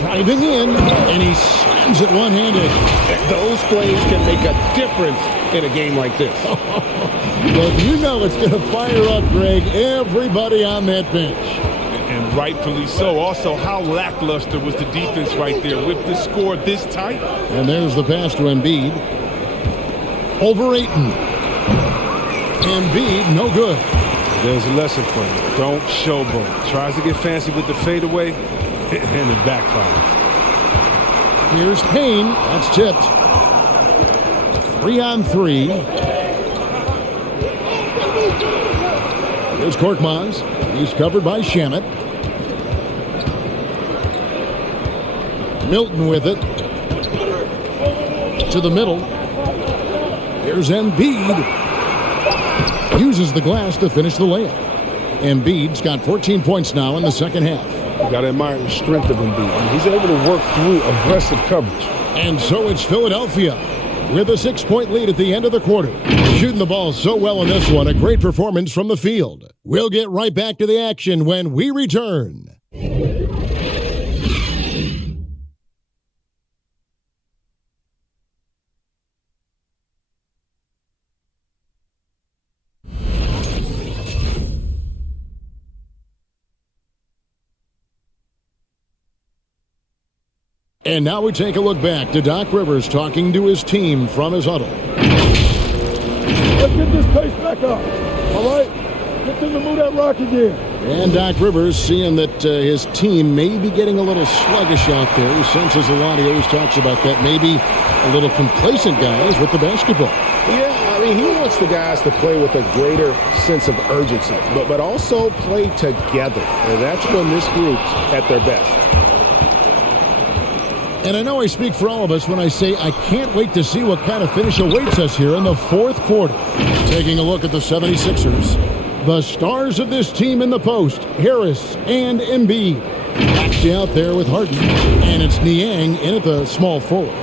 Driving in, and he slams it one-handed. Those plays can make a difference in a game like this. Well, you know it's going to fire up, Greg, everybody on that bench. And rightfully so. Also, how lackluster was the defense right there with the score this tight? And there's the pass to Embiid. Over Ayton. Embiid, no good. There's a lesson for him. Don't showboat. Tries to get fancy with the fadeaway, and it backfires. Here's Payne. That's tipped. 3-on-3. Here's Korkmaz. He's covered by Shamet. Milton with it. To the middle. Here's Embiid. Uses the glass to finish the layup. Embiid's got 14 points now in the second half. You got to admire the strength of Embiid. He's able to work through aggressive coverage. And so it's Philadelphia. with a 6-point lead at the end of the quarter. Shooting the ball so well in this one, a great performance from the field. We'll get right back to the action when we return. And now we take a look back to Doc Rivers talking to his team from his huddle. Let's get this pace back up, all right? Get them to move that rock again. And Doc Rivers seeing that his team may be getting a little sluggish out there. He senses a lot. He always talks about that. Maybe a little complacent guys with the basketball. Yeah, I mean, he wants the guys to play with a greater sense of urgency, but also play together. And that's when this group's at their best. And I know I speak for all of us when I say I can't wait to see what kind of finish awaits us here in the fourth quarter. Taking a look at the 76ers. The stars of this team in the post, Harris and Embiid. Actually out there with Harden. And it's Niang in at the small forward.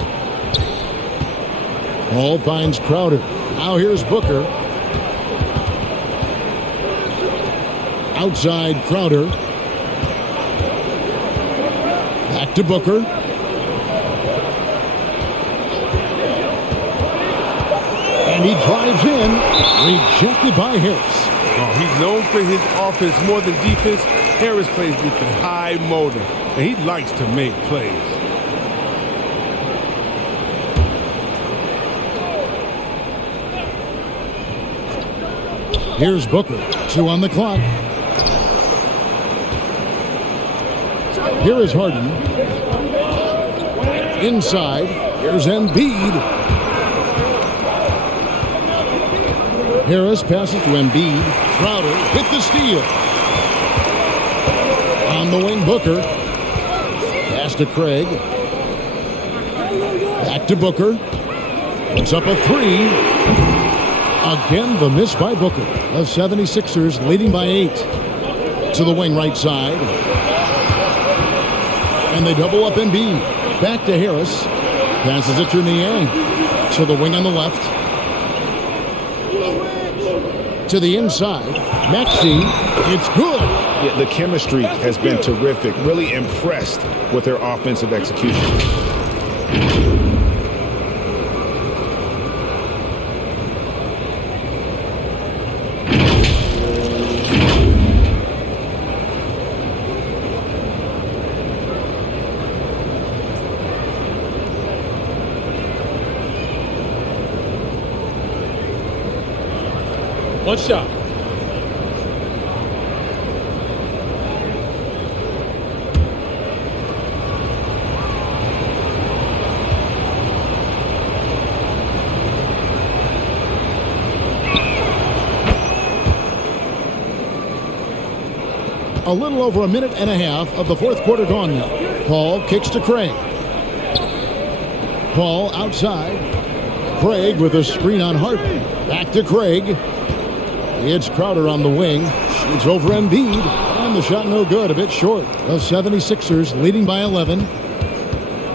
Hall finds Crowder. Now here's Booker. Outside Crowder. Back to Booker. And he drives in, rejected by Harris. Oh, he's known for his offense more than defense. Harris plays with a high motor, and he likes to make plays. Here's Booker, 2 on the clock. Here is Harden. Inside, here's Embiid. Harris passes to Embiid. Crowder hit the steal. On the wing, Booker. Pass to Craig. Back to Booker. Puts up a 3. Again, the miss by Booker. The 76ers leading by 8. To the wing right side. And they double up Embiid. Back to Harris. Passes it to Niang. To the wing on the left. To the inside. Maxey. It's good. Yeah, the chemistry has been terrific. Really impressed with their offensive execution. One shot. A little over a minute and a half of the fourth quarter gone now. Paul kicks to Craig. Paul outside. Craig with a screen on Harden. Back to Craig. It's Crowder on the wing. Shoots over Embiid. And the shot no good. A bit short. The 76ers leading by 11.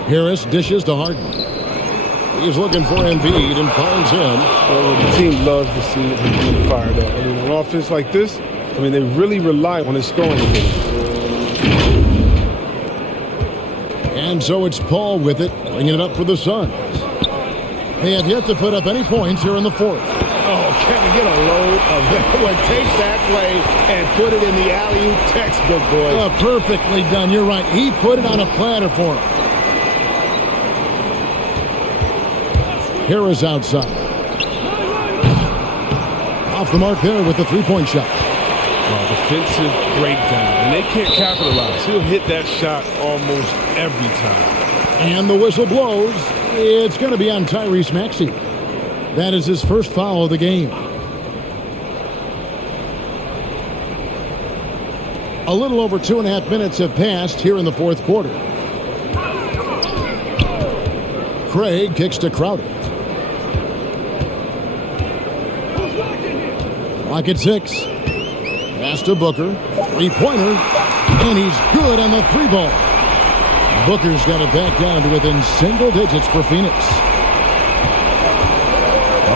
Harris dishes to Harden. He's looking for Embiid and finds him. Well, the team loves to see him being fired up. I mean, an offense like this, I mean, they really rely on his scoring ability. And so it's Paul with it, bringing it up for the Suns. They have yet to put up any points here in the fourth. Oh, Kevin, get a load of that one. Take that play and put it in the alley-oop textbook, boy. Perfectly done. You're right. He put it on a platter for him. Harris outside. Off the mark there with the three-point shot. Defensive breakdown, and they can't capitalize. He'll hit that shot almost every time. And the whistle blows. It's going to be on Tyrese Maxey. That is his first foul of the game. A little over 2.5 minutes have passed here in the fourth quarter. Craig kicks to Crowder. Clock at 6. Pass to Booker. Three-pointer. And he's good on the three ball. Booker's got it back down to within single digits for Phoenix.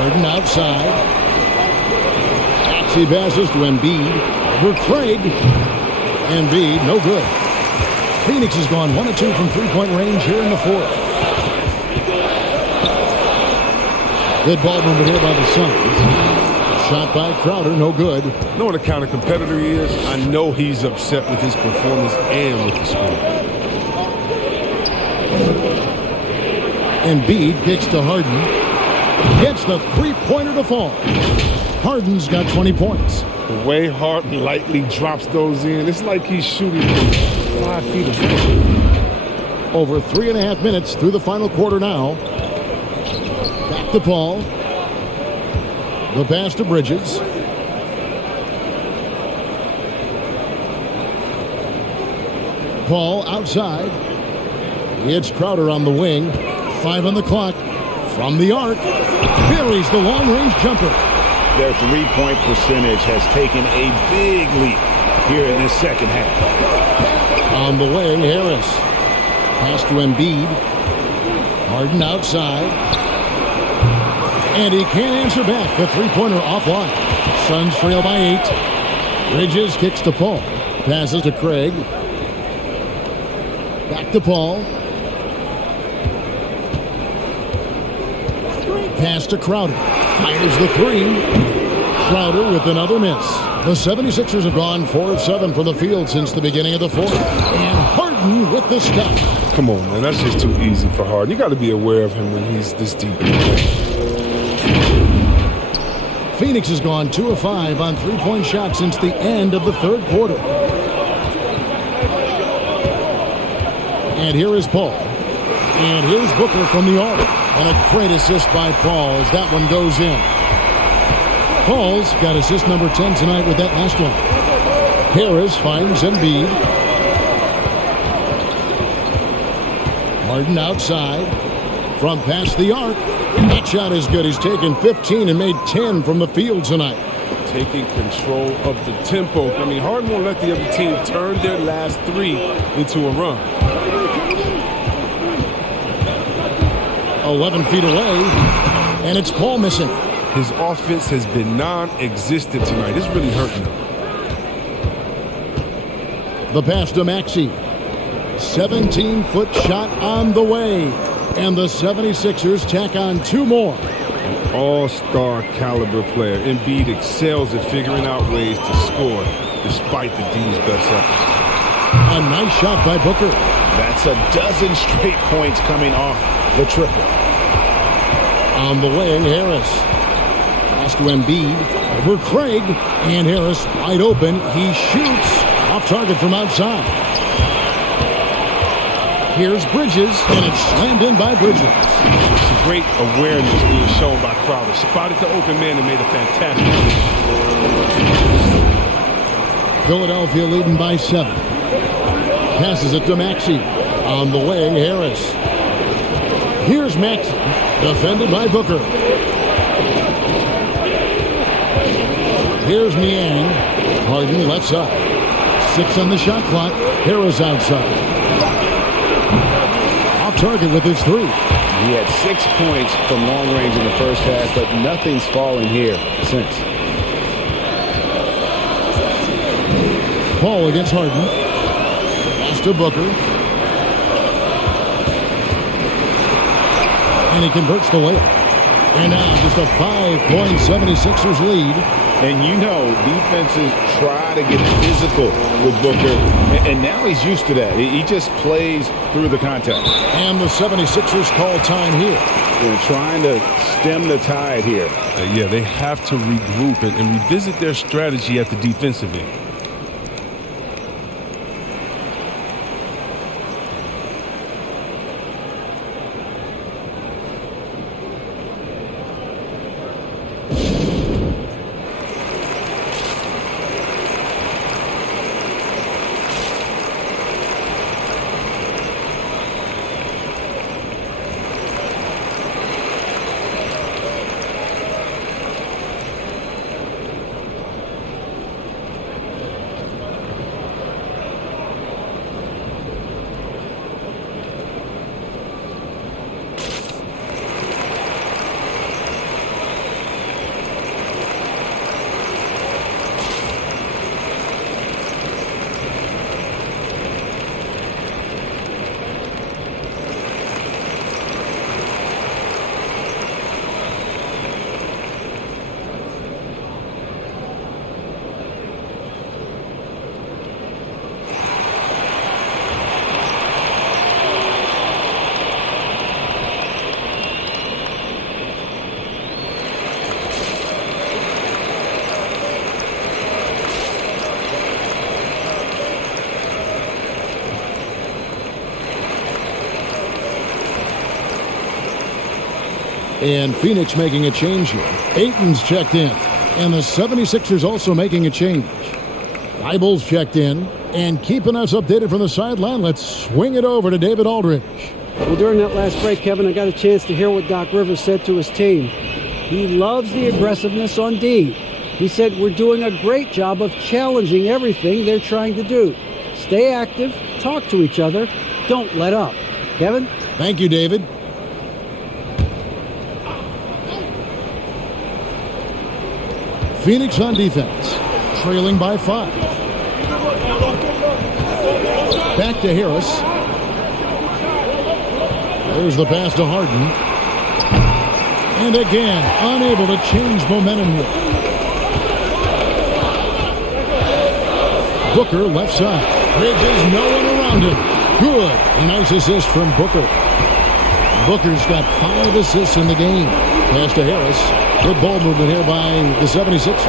Harden outside. Maxey passes to Embiid. Over Craig. Embiid, no good. Phoenix has gone 1 of 2 from three-point range here in the fourth. Good ball movement here by the Suns. Shot by Crowder, no good. You know what the kind of competitor he is? I know he's upset with his performance and with the score. Embiid kicks to Harden. Gets the three-pointer to fall. Harden's got 20 points. The way Harden lightly drops those in, it's like he's shooting from 5 feet away. Over 3.5 minutes through the final quarter now. Back to Paul. The pass to Bridges. Paul outside. It's Crowder on the wing. 5 on the clock. From the arc. Buries the long-range jumper. Their three-point percentage has taken a big leap here in this second half. On the wing, Harris. Pass to Embiid. Harden outside. And he can't answer back. The three-pointer offline. Suns trail by 8. Bridges kicks to Paul. Passes to Craig. Back to Paul. Pass to Crowder. Fires the three. Crowder with another miss. The 76ers have gone 4 of 7 from the field since the beginning of the fourth. And Harden with the stop. Come on, man. That's just too easy for Harden. You got to be aware of him when he's this deep in the paint. Phoenix has gone 2 of 5 on three-point shots since the end of the third quarter. And here is Paul. And here's Booker from the arc. And a great assist by Paul as that one goes in. Paul's got assist number 10 tonight with that last one. Harris finds Embiid. Harden outside. From past the arc. That shot is good. He's taken 15 and made 10 from the field tonight. Taking control of the tempo. I mean, Harden won't let the other team turn their last 3 into a run. 11 feet away, and it's Paul missing. His offense has been non-existent tonight. It's really hurting him. The pass to Maxey. 17-foot shot on the way. And the 76ers tack on 2 more. An all-star caliber player. Embiid excels at figuring out ways to score despite the D's best efforts. A nice shot by Booker. That's a dozen straight points coming off the triple. On the wing, Harris. Pass to Embiid. Over Craig. And Harris wide open. He shoots. Off target from outside. Here's Bridges. And it's slammed in by Bridges. Some great awareness being shown by Crowder. Spotted the open man and made a fantastic play. Philadelphia leading by 7. Passes it to Maxey. On the wing, Harris. Here's Maxey. Defended by Booker. Here's Niang. Harden left side. 6 on the shot clock. Harris outside. Off target with his 3. He had 6 points from long range in the first half, but nothing's fallen here since. Paul against Harden. Pass to Booker. And he converts the layup. And now just a 5-point 76ers lead. And you know, defenses try to get physical with Booker. And now he's used to that. He just plays through the contact. And the 76ers call time here. They're trying to stem the tide here. Yeah, they have to regroup and revisit their strategy at the defensive end. And Phoenix making a change here. Ayton's checked in. And the 76ers also making a change. Thibault's checked in. And keeping us updated from the sideline, let's swing it over to David Aldridge. Well, during that last break, Kevin, I got a chance to hear what Doc Rivers said to his team. He loves the aggressiveness on D. He said, we're doing a great job of challenging everything they're trying to do. Stay active, talk to each other, don't let up. Kevin? Thank you, David. Phoenix on defense, trailing by 5. Back to Harris. There's the pass to Harden. And again, unable to change momentum here. Booker left side. Bridges, no one around him. Good. A nice assist from Booker. Booker's got 5 assists in the game. Pass to Harris. Good ball movement here by the 76ers.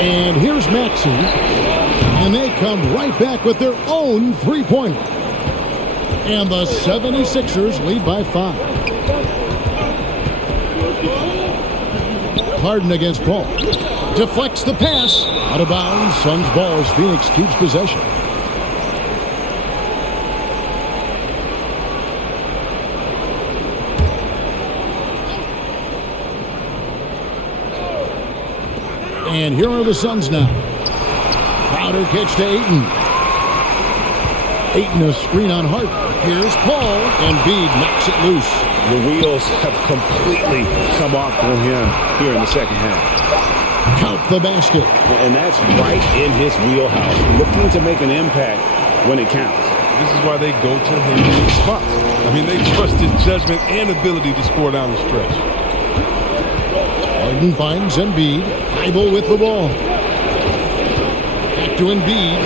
And here's Maxey. And they come right back with their own three-pointer. And the 76ers lead by 5. Harden against Paul. Deflects the pass. Out of bounds. Suns ball as Phoenix keeps possession. And here are the Suns now. Crowder catch to Ayton. Ayton a screen on Harden. Here's Paul. And Embiid knocks it loose. The wheels have completely come off on him here in the second half. Count the basket. And that's right in his wheelhouse. Looking to make an impact when it counts. This is why they go to him in these spots. I mean, they trust his judgment and ability to score down the stretch. Harden finds Embiid. Thibault with the ball. Back to Embiid.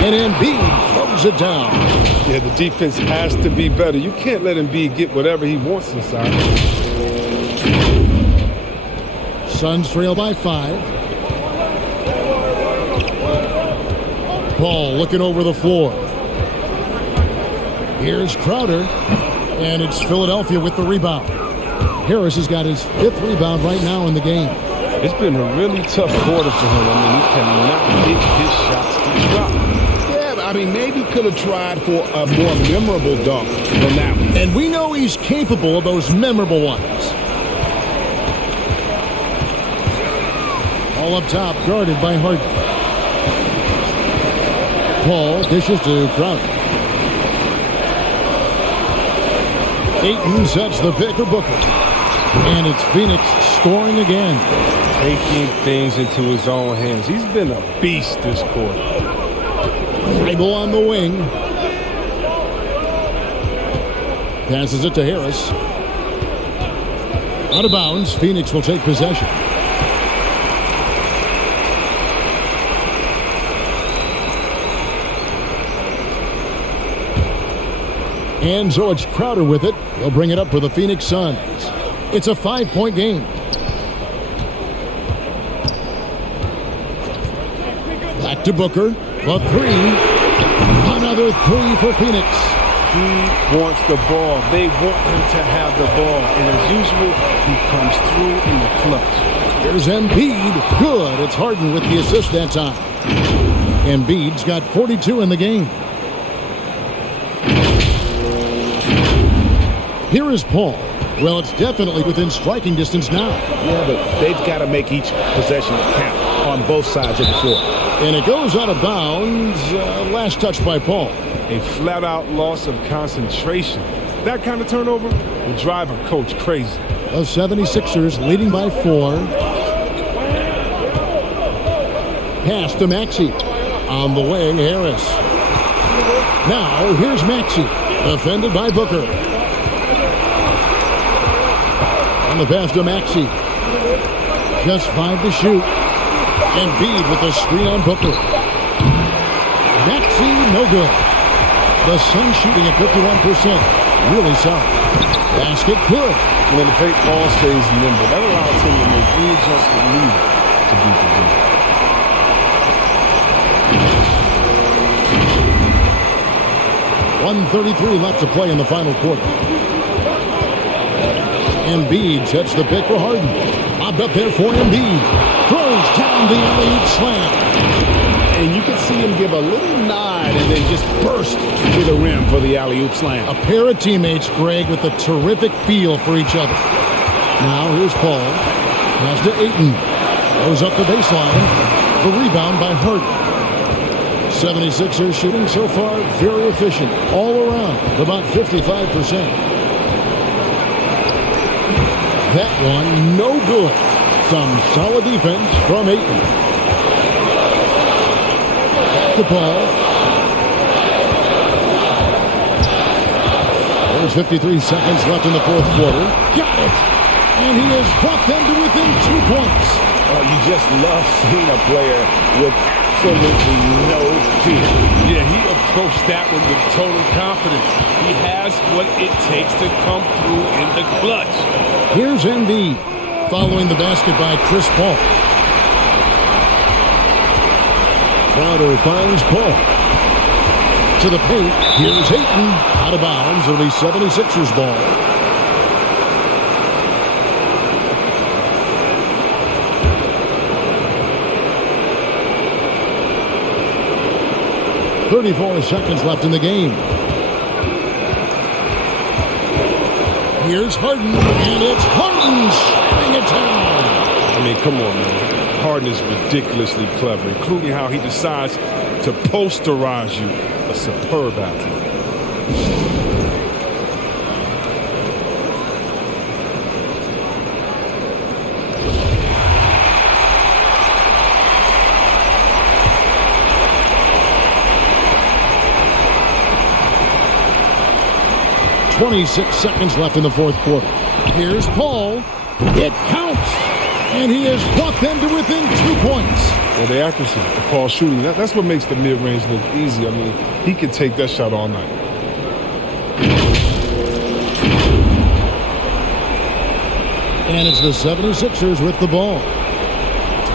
And Embiid throws it down. Yeah, the defense has to be better. You can't let Embiid get whatever he wants inside. Suns trail by 5. Paul looking over the floor. Here's Crowder. And it's Philadelphia with the rebound. Harris has got his 5th rebound right now in the game. It's been a really tough quarter for him. I mean, he cannot get his shots to drop. Yeah, I mean, maybe could have tried for a more memorable dunk than that one. And we know he's capable of those memorable ones. All up top, guarded by Harden. Paul dishes to Crowder. Ayton sets the pick for Booker. And it's Phoenix scoring again. Taking things into his own hands. He's been a beast this quarter. Thibault on the wing. Passes it to Harris. Out of bounds. Phoenix will take possession. And so it's Crowder with it. They'll bring it up for the Phoenix Suns. It's a 5-point game. Back to Booker. The 3. Another 3 for Phoenix. He wants the ball. They want him to have the ball. And as usual, he comes through in the clutch. Here's Embiid. Good. It's Harden with the assist that time. Embiid's got 42 in the game. Here is Paul. Well, it's definitely within striking distance now. Yeah, but they've got to make each possession count on both sides of the floor. And it goes out of bounds. Last touch by Paul. A flat-out loss of concentration. That kind of turnover will drive a coach crazy. The 76ers leading by 4. Pass to Maxey. On the wing, Harris. Now, here's Maxey. Defended by Booker. On the pass to Maxey. Just 5 to shoot. Embiid with the screen on Booker. Maxey, no good. The Suns shooting at 51%. Really solid. Basket good. When the paint ball stays nimble, that allows him to make any adjustment needed to beat the game. 1:33 left to play in the final quarter. Embiid sets the pick for Harden. Lobbed up there for Embiid. Throws down the alley-oop slam. And you can see him give a little nod and then just burst to the rim for the alley-oop slam. A pair of teammates, Greg, with a terrific feel for each other. Now here's Paul. Pass to Ayton. Goes up the baseline. The rebound by Harden. 76ers shooting so far very efficient all around, about 55%. That one no good. Some solid defense from Ayton. The ball. There's 53 seconds left in the fourth quarter. Got it! And he has brought them to within 2 points. You just love seeing a player with absolutely no fear. Yeah, he approached that one with total confidence. He has what it takes to come through in the clutch. Here's Embiid following the basket by Chris Paul. Crowder finds Paul. To the paint, here's Ayton. Out of bounds, it'll be 76ers ball. .34 seconds left in the game. Here's Harden, and it's Harden slamming it down. I mean, come on, man. Harden is ridiculously clever, including how he decides to posterize you. A superb athlete. 26 seconds left in the fourth quarter. Here's Paul. It counts. And he has brought them to within 2 points. Well, the accuracy, the Paul shooting, that's what makes the mid-range look easy. I mean, he can take that shot all night. And it's the 76ers with the ball.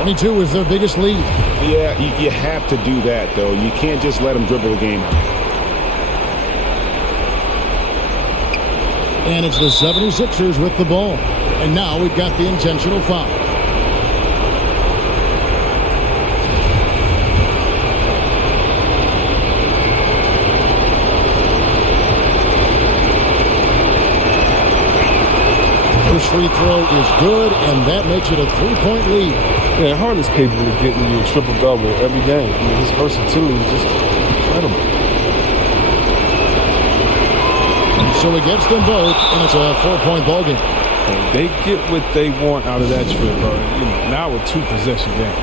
22 is their biggest lead. Yeah, you have to do that, though. You can't just let them dribble the game out. And it's the 76ers with the ball. And now we've got the intentional foul. First free throw is good, and that makes it a 3-point lead. Yeah, Harden's capable of getting you a triple-double every game. I mean, his versatility is just incredible. So he gets them both, and it's a 4-point ballgame. And they get what they want out of that trip, bro. You know, now a 2-possession game.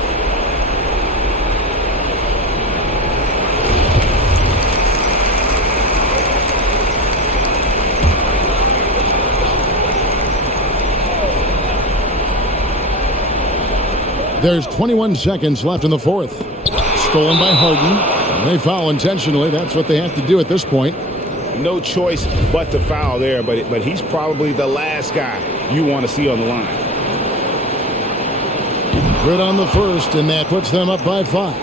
There's 21 seconds left in the fourth. Stolen by Harden. They foul intentionally. That's what they have to do at this point. No choice but to foul there, but he's probably the last guy you want to see on the line. Good on the first, and that puts them up by 5.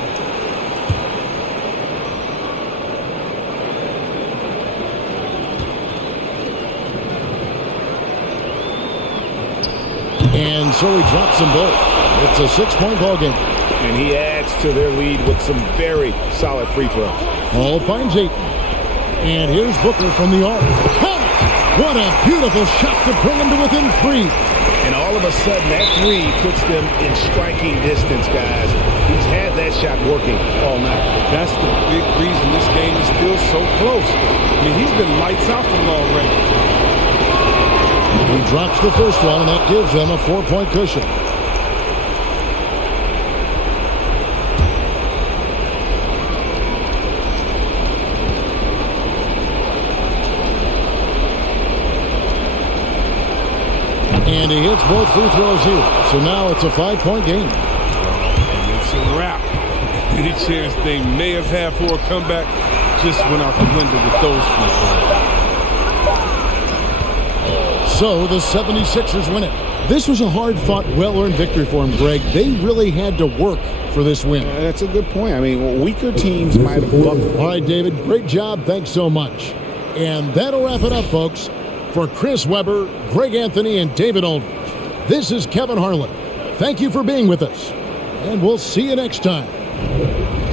And so he drops them both. It's a 6-point ballgame. And he adds to their lead with some very solid free throws. Paul finds Ayton. And here's Booker from the arc. What a beautiful shot to bring him to within 3. And all of a sudden, that 3 puts them in striking distance, guys. He's had that shot working all night. That's the big reason this game is still so close. I mean, he's been lights out from long range. He drops the first one, and that gives them a 4-point cushion. And he hits both free throws here. So now it's a 5-point game. And it's a wrap. Any chance they may have had for a comeback just went out the window with those free throws. So the 76ers win it. This was a hard-fought, well-earned victory for them, Greg. They really had to work for this win. That's a good point. I mean, weaker teams might have buckled. All right, David, great job. Thanks so much. And that'll wrap it up, folks. For Chris Webber, Greg Anthony, and David Aldridge, this is Kevin Harlan. Thank you for being with us, and we'll see you next time.